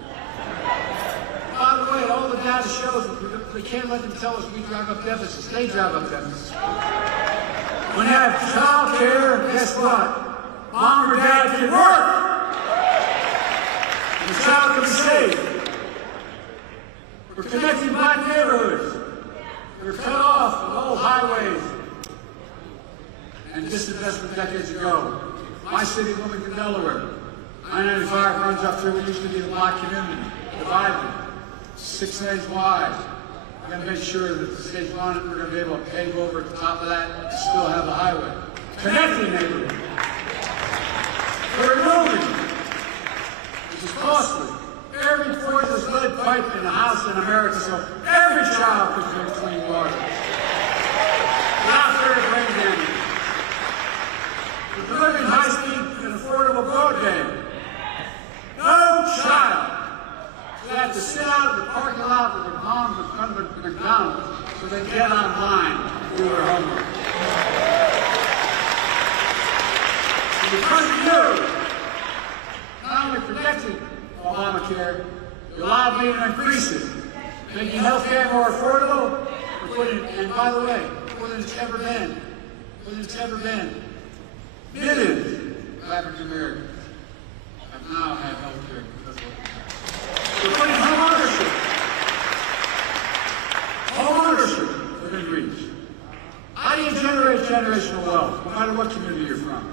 By the way, all the data shows we can't let them tell us we drive up deficits. They drive up deficits. When you have child care, guess what? Mom or dad can work. And the child can be saved. We're connecting black neighborhoods. We're cut off from old highways and disinvestment decades ago. My city of Wilmington, Delaware, I-95 runs up through what used to be the black community, divided, 6 lanes wide. We're going to make sure that the state's on it. We're going to be able to pave over at the top of that and still have a highway. Connecting neighborhoods. We're moving, which is costly. Every poisonous lead pipe in a house in America, so every child could drink clean water. Without fear of brain damage. We're delivering high-speed and affordable broadband. No child should have to sit out in the parking lot with their moms in front of McDonald's so they can get online and do their homework. And because of you, not only protecting Obamacare, you allowed me to increase it, making health care more affordable, and by the way, more than it's ever been, millions of African Americans have now had health care because of it. We're putting home ownership within reach. How do you generate generational wealth, no matter what community you're from?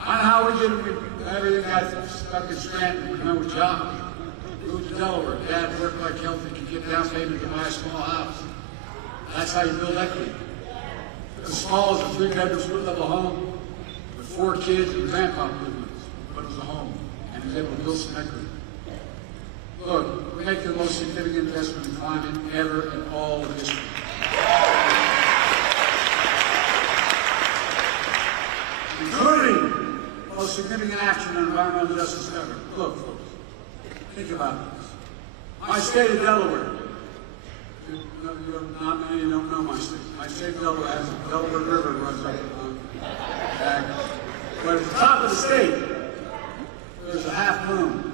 I know how we did it. Everything got stuck in Scranton, we know jobs. Moved to Delaware, dad worked like hell to get down payment to buy a small house. That's how you build equity. As small as a 3-bedroom split-level home with 4 kids and grandpa living, but it was a home, and he was able to build some equity. Look, we make the most significant investment in climate ever in all of history. Including the most significant action on environmental justice ever. Look, folks, think about this. My state of Delaware Not many don't know my state. My state Delaware has a Delaware River runs up back. But at the top of the state, there's a half moon,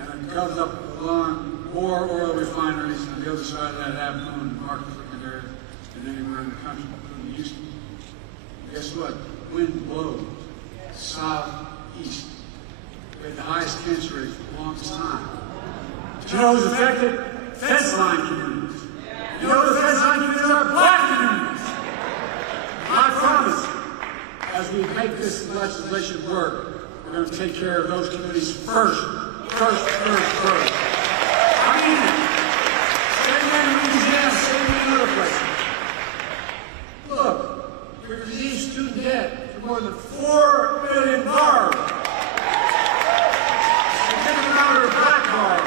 and it comes up along 4 oil refineries on the other side of that half moon, market freaking area, and anywhere in the country, including Houston. And guess what? Wind blows southeast. We had the highest cancer rate for the longest time. Do you know who's affected? Fence line communities. You know the fence line communities are black communities. I promise, as we make this legislation work, we're going to take care of those communities first. First. I mean it. Same way in Louisiana, same way in other places. Look, we released student debt for more than $4 billion. Significant amount of black card.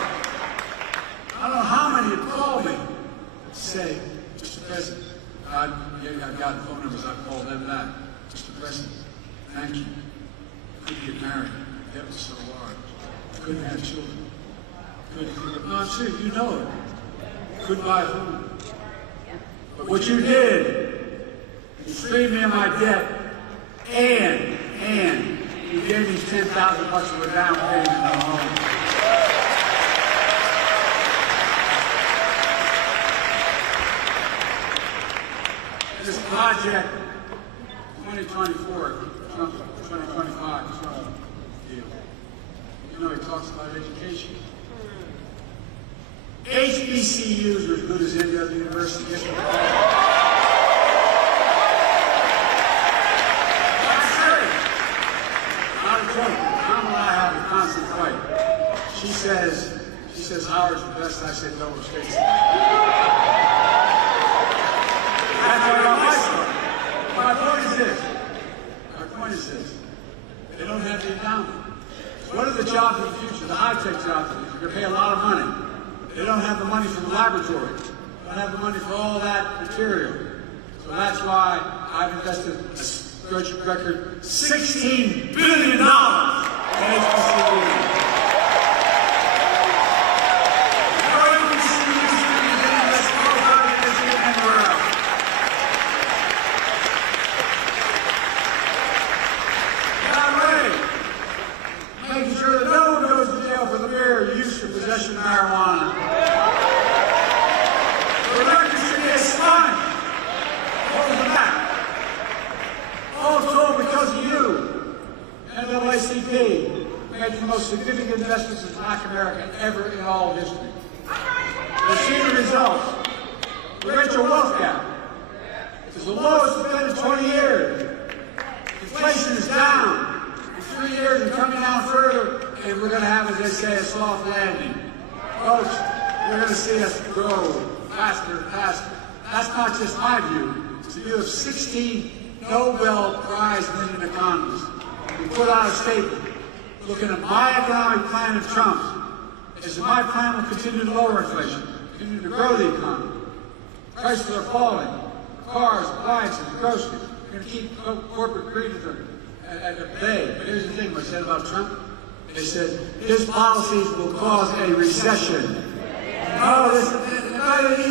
I don't know how many have called me. Say, Mr. President, I got the phone numbers, I called them back. Mr. President, thank you. Couldn't get married. Debt was so large. Couldn't have children. No, I'm serious, you know it. Couldn't buy a home. But what you did, you freed me of my debt, and you gave me $10,000 for a down payment on a home. This project, 2024, Trump, 2025, Trump deal. You know, he talks about education. HBCUs are as good as any other university. That's serious. Not a joke. Tom and I have a constant fight. She says Howard's the best. I say Delaware State's the best. My point is this. They don't have the endowment. What are the jobs of the future? The high-tech jobs of the future. You're going to pay a lot of money. They don't have the money for the laboratories. They don't have the money for all that material. So that's why I've invested a record $16 billion in HBCUs. Possession of marijuana. The record should be astounding. What was that? All told because of you. NAACP made the most significant investments in Black America ever in all of history. You see the results. The racial wealth gap is the lowest it's been in 20 years. Inflation is down. In 3 years and coming down further. And we're going to have, as they say, a soft landing. Folks, you're going to see us grow faster and faster. That's not just my view. It's the view of 16 Nobel Prize-winning economists who put out a statement looking at my economic plan and Trump's. Is that my plan will continue to lower inflation, continue to grow the economy. Prices are falling. Cars, appliances, groceries. We're going to keep corporate greed at bay. But here's the thing, what I said about Trump. They said his policies will cause a recession. No, these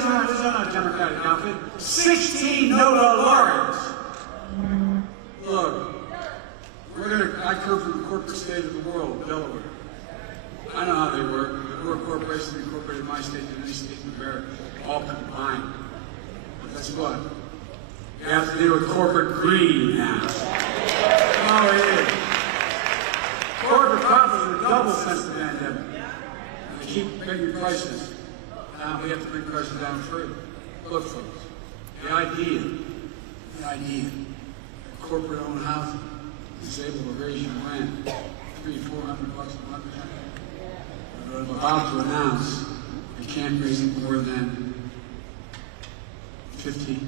are not Democratic outfit. 16 Nobel laureates. Look, I come from the corporate state of the world, Delaware. I know how they work. There are more corporations incorporated in my state than any state in America, all combined. But guess what? You have to deal with corporate greed now. Oh, it is. Corporate profits are double since the pandemic. And they keep bringing prices. Now we have to bring prices down further. Look, folks, the idea that corporate-owned housing is able to raise your rent $300-400 a month. But I'm about to announce they can't raise it more than $55.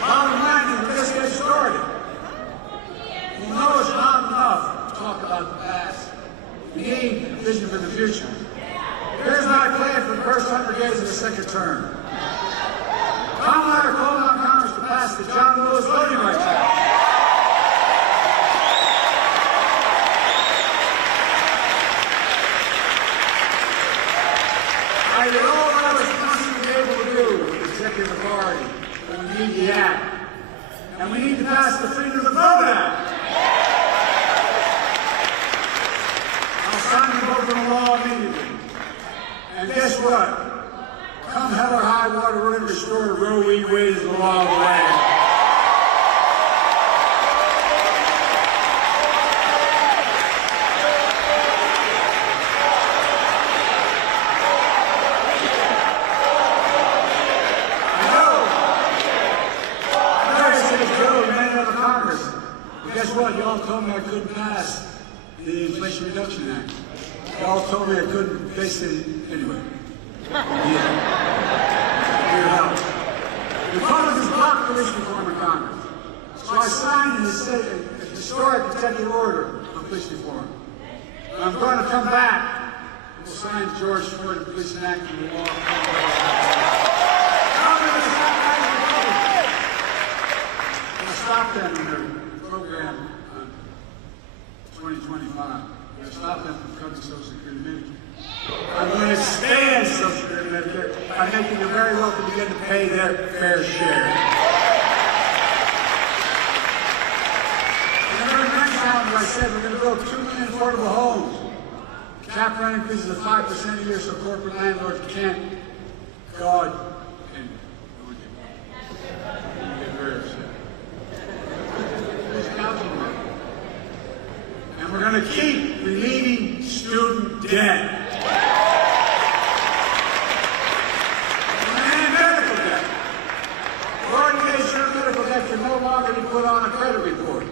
Bottom line is, when this gets started, we know it's not enough to talk about the past. We need a vision for the future. Here's my plan for the first 100 days of the second term. Tom and I are calling on Congress to pass the John Lewis Voting Rights Act. but we need the act. And we need to pass the Freedom to Vote Act. I'll sign the vote for the law immediately. And guess what? Come hell or high water, we're going to restore Roe v. Wade as the law of the land. Guess what? Y'all told me I couldn't pass the Inflation Reduction Act. Y'all told me I couldn't pass it anyway. Yeah. Your help. The Republicans blocked police reform in Congress. So I signed a historic executive order on police reform. And I'm going to come back and we'll sign George Floyd and Police Enactment of the Law. I'm going to stop them in their program on 2025. I'm going to stop them from cutting Social Security and Medicare. I'm going to expand Social Security and Medicare by making the very wealthy begin to pay their fair share. In the very next round, as I said, we're going to build 2 million affordable homes. Cap rent increases of 5% a year so corporate landlords can't God and get very upset. And we're going to keep relieving student debt. We're going to end medical debt. Coordination of medical debt can no longer be put on a credit report.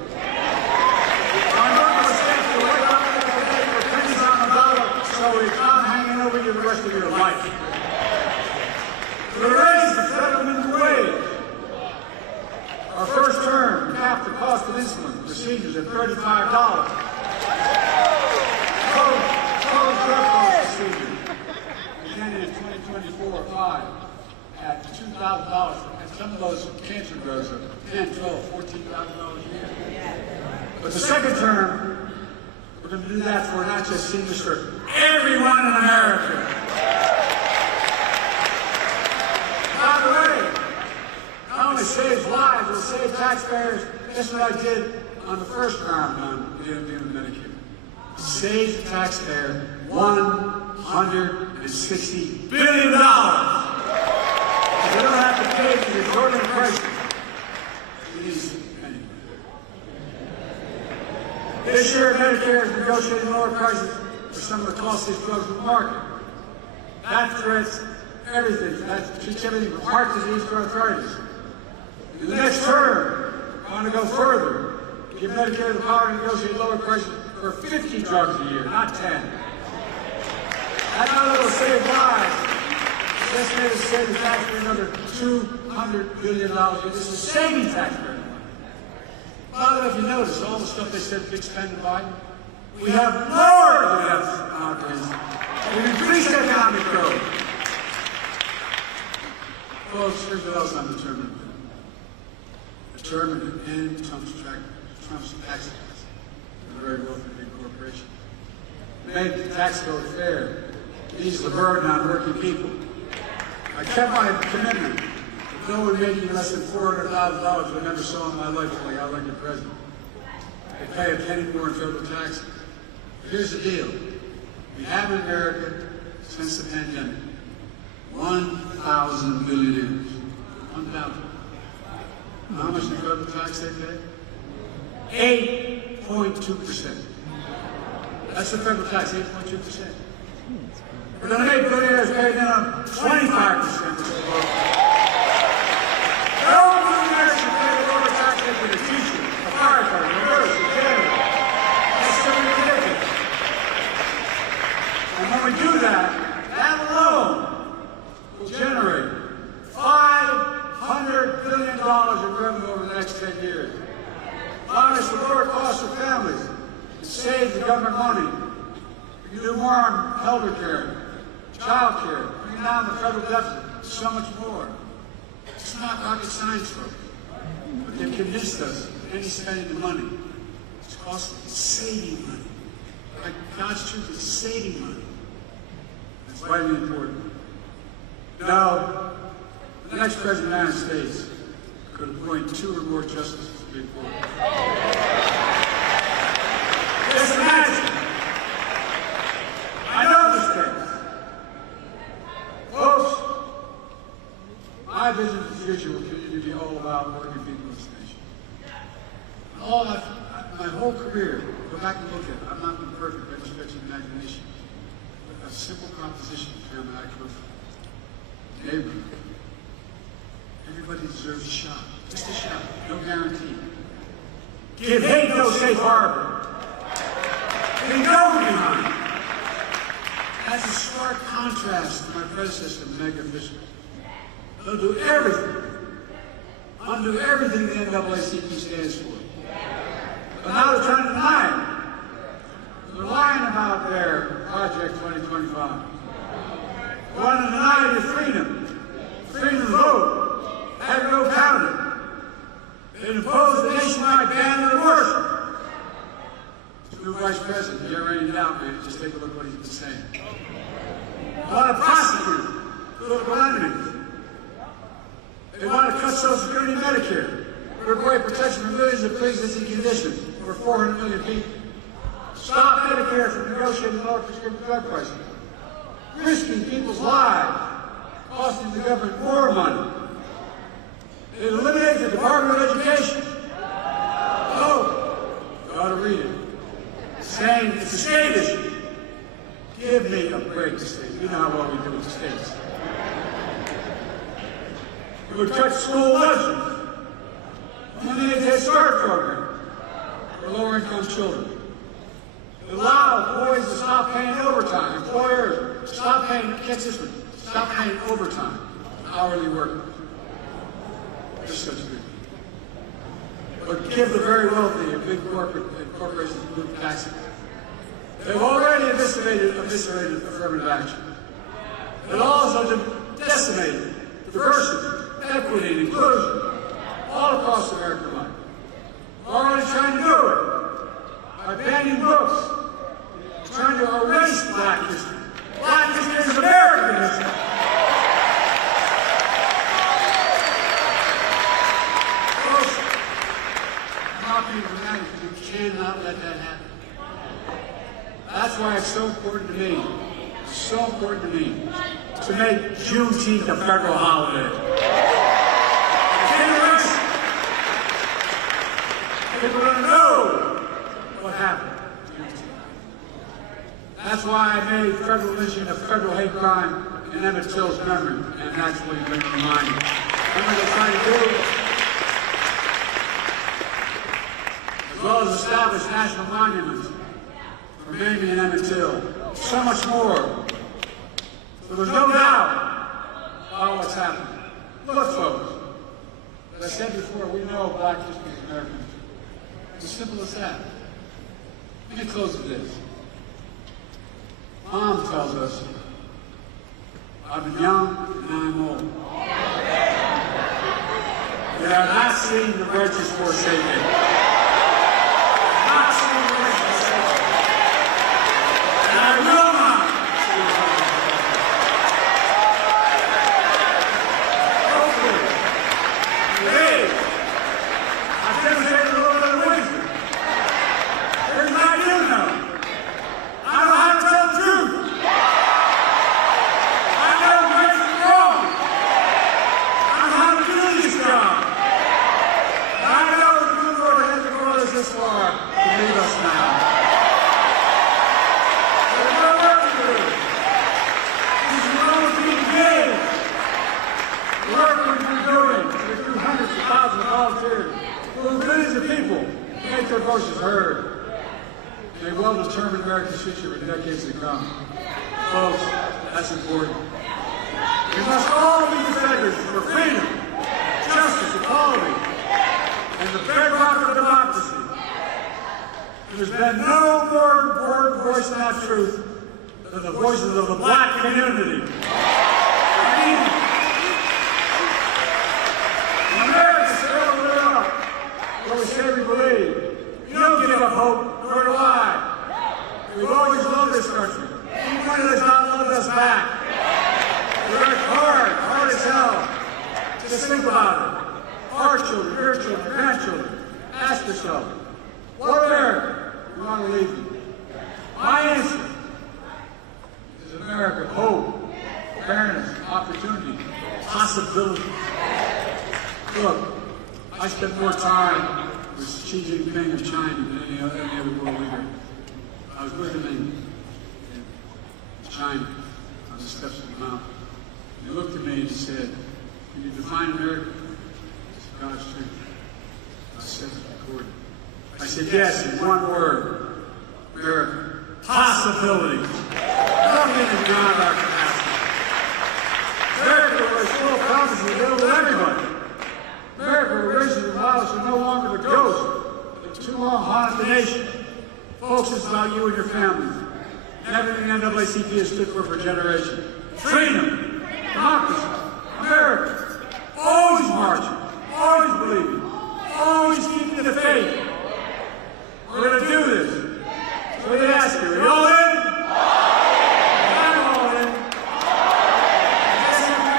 Our normal states will wait on medical debt for pennies on the dollar, so it's not hanging over you the rest of your life. We raise the federal minimum wage. Our first term capped the cost of insulin procedures at $35. Total drug cost procedure beginning in 2024-5 at $2,000. And some of those cancer drugs are $10, $12, $14,000 a year. But the second term, we're going to do that for not just seniors, for everyone in America. By the way, not only saves lives, it'll save taxpayers. That's what I did on the first round on the Medicare. Saves the taxpayer $160 billion. They don't have to pay for the exorbitant prices. This year, Medicare is negotiating lower prices for some of the costliest drugs in the market. That threats everything. That treats everything from heart disease to arthritis. In the next term, I want to go further. Give Medicare the power to negotiate lower prices for 50 drugs a year, not 10. That not only will save lives, it's estimated to save the taxpayer another $200 billion. This is saving taxpayer money. By the way, if you notice, all the stuff they said big spending Biden, we have lowered the deficit in our country. We've increased economic growth. Folks, here's what else I'm determined to do. Determined to end Trump's tax cuts. The very wealthy big corporation. Make the tax code fair. Ease the burden on working people. I kept my commitment. No one making less than $400,000 I never saw in my life until I got elected president. They pay a penny more in federal taxes. But here's the deal. We have in America, since the pandemic, 1,000 millionaires. 1,000. How much in federal tax they pay? 8.2%. That's the federal tax, 8.2%. We're going to make billionaires pay down 25%. No billionaires should pay the lower tax rate for the teacher, a firefighter, a nurse, a janitor. That's simply ridiculous. And when we do that, that alone will generate $500 billion in revenue over the next 10 years. Allowing us to lower costs for families, and save the government money. We can do more on elder care, child care, bring down the federal deficit, so much more. It's not rocket science, folks. But they've convinced us that any spending the money is costly. It's saving money. Like God's truth is saving money. It's vitally important. Now, the next president of the United States could appoint 2 or more justices to the Supreme Court. Just imagine. I know this case. Folks, my vision of the future will continue to be all about working people in this nation. All that, my whole career, go back and look at it. I've not been perfect by any stretch of the imagination. But a simple proposition, Chairman, I come from neighborhood. Everybody deserves a shot. Just a shot. No guarantee. Give hate no safe harbor. They go behind. That's a stark contrast to my predecessor, Megan Fisher. They'll do everything, undo everything the NAACP stands for. But now they're trying to deny it. They're lying about their Project 2025. They want to deny your freedom, freedom to vote, have your vote counted. They impose the nationwide ban on abortion. New Vice President, you ever any doubt, man, just take a look at what he's been saying. They want to prosecute political enemies. They want to cut Social Security and Medicare, rip away protection for millions of pre-existing conditions, over 400 million people. Stop Medicare from negotiating lower prescription drug prices, risking people's lives, costing the government more money. They eliminate the Department of Education. Oh, you ought to read it. Saying it's a state issue. Give me a break, state. You know how well we do with the states. We would cut school lunches, eliminate the Head Start program for lower-income children. Allow boys to stop paying overtime. Employers, stop paying, catch this one, stop paying overtime, hourly workers. Just such a good. But give the very wealthy and big corporations good taxes. They've already eviscerated affirmative action. They've also decimated diversity, equity, and inclusion all across American life. We're already trying to do it by banning books, trying to erase Black history. Black history is American history. You cannot let that happen. That's why it's so important to me, to make Juneteenth a federal holiday. People don't know what happened. That's why I made federal lynching a federal hate crime in Emmett Till's memory, and that's what he's been reminded. That's what they're trying to do. As well as establish national monuments for Mamie and Emmett Till. So much more. So there's no doubt about what's happening. Look, folks, as I said before, we know Black history is American history. It's as simple as that. Let me close with this. Mom tells us, I've been young and now I'm old. We have not seen the righteous forsaken. our children, your children, grandchildren. Ask yourself, what America do you want to leave them? My answer is America of hope, fairness, opportunity, possibility. Look, I spent more time with Xi Jinping of China than any other world leader. I was with him in China on the steps of the mountain. He looked at me and he said, "Can you define America?" I said, "God's truth." I said, recorded. I said, yes, in one word, America. Possibility. Nothing is beyond our capacity. America was full of promises available to everybody. America originally was no longer the ghost that too long haunted the nation. Folks, it's about you and your families. And everything NAACP has stood for generations. Freedom, democracy, America. Always marching, always believing, always keeping the faith. We're going to do this. So they ask you, are you all in? I'm all in. Yes,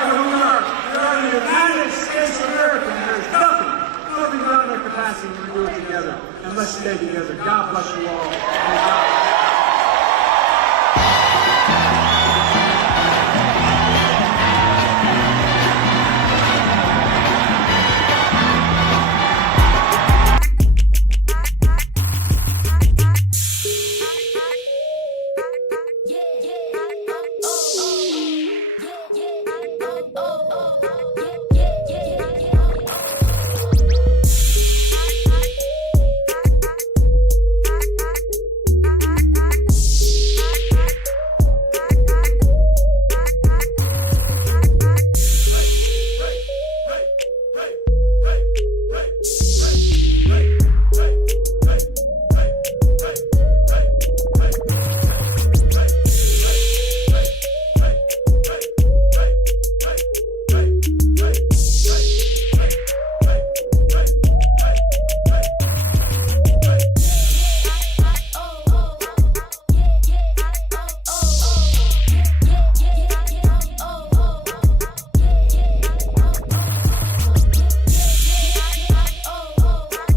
who we are. We are the United States of America. And there's nothing beyond our capacity to do it together. And let's stay together. God bless you all.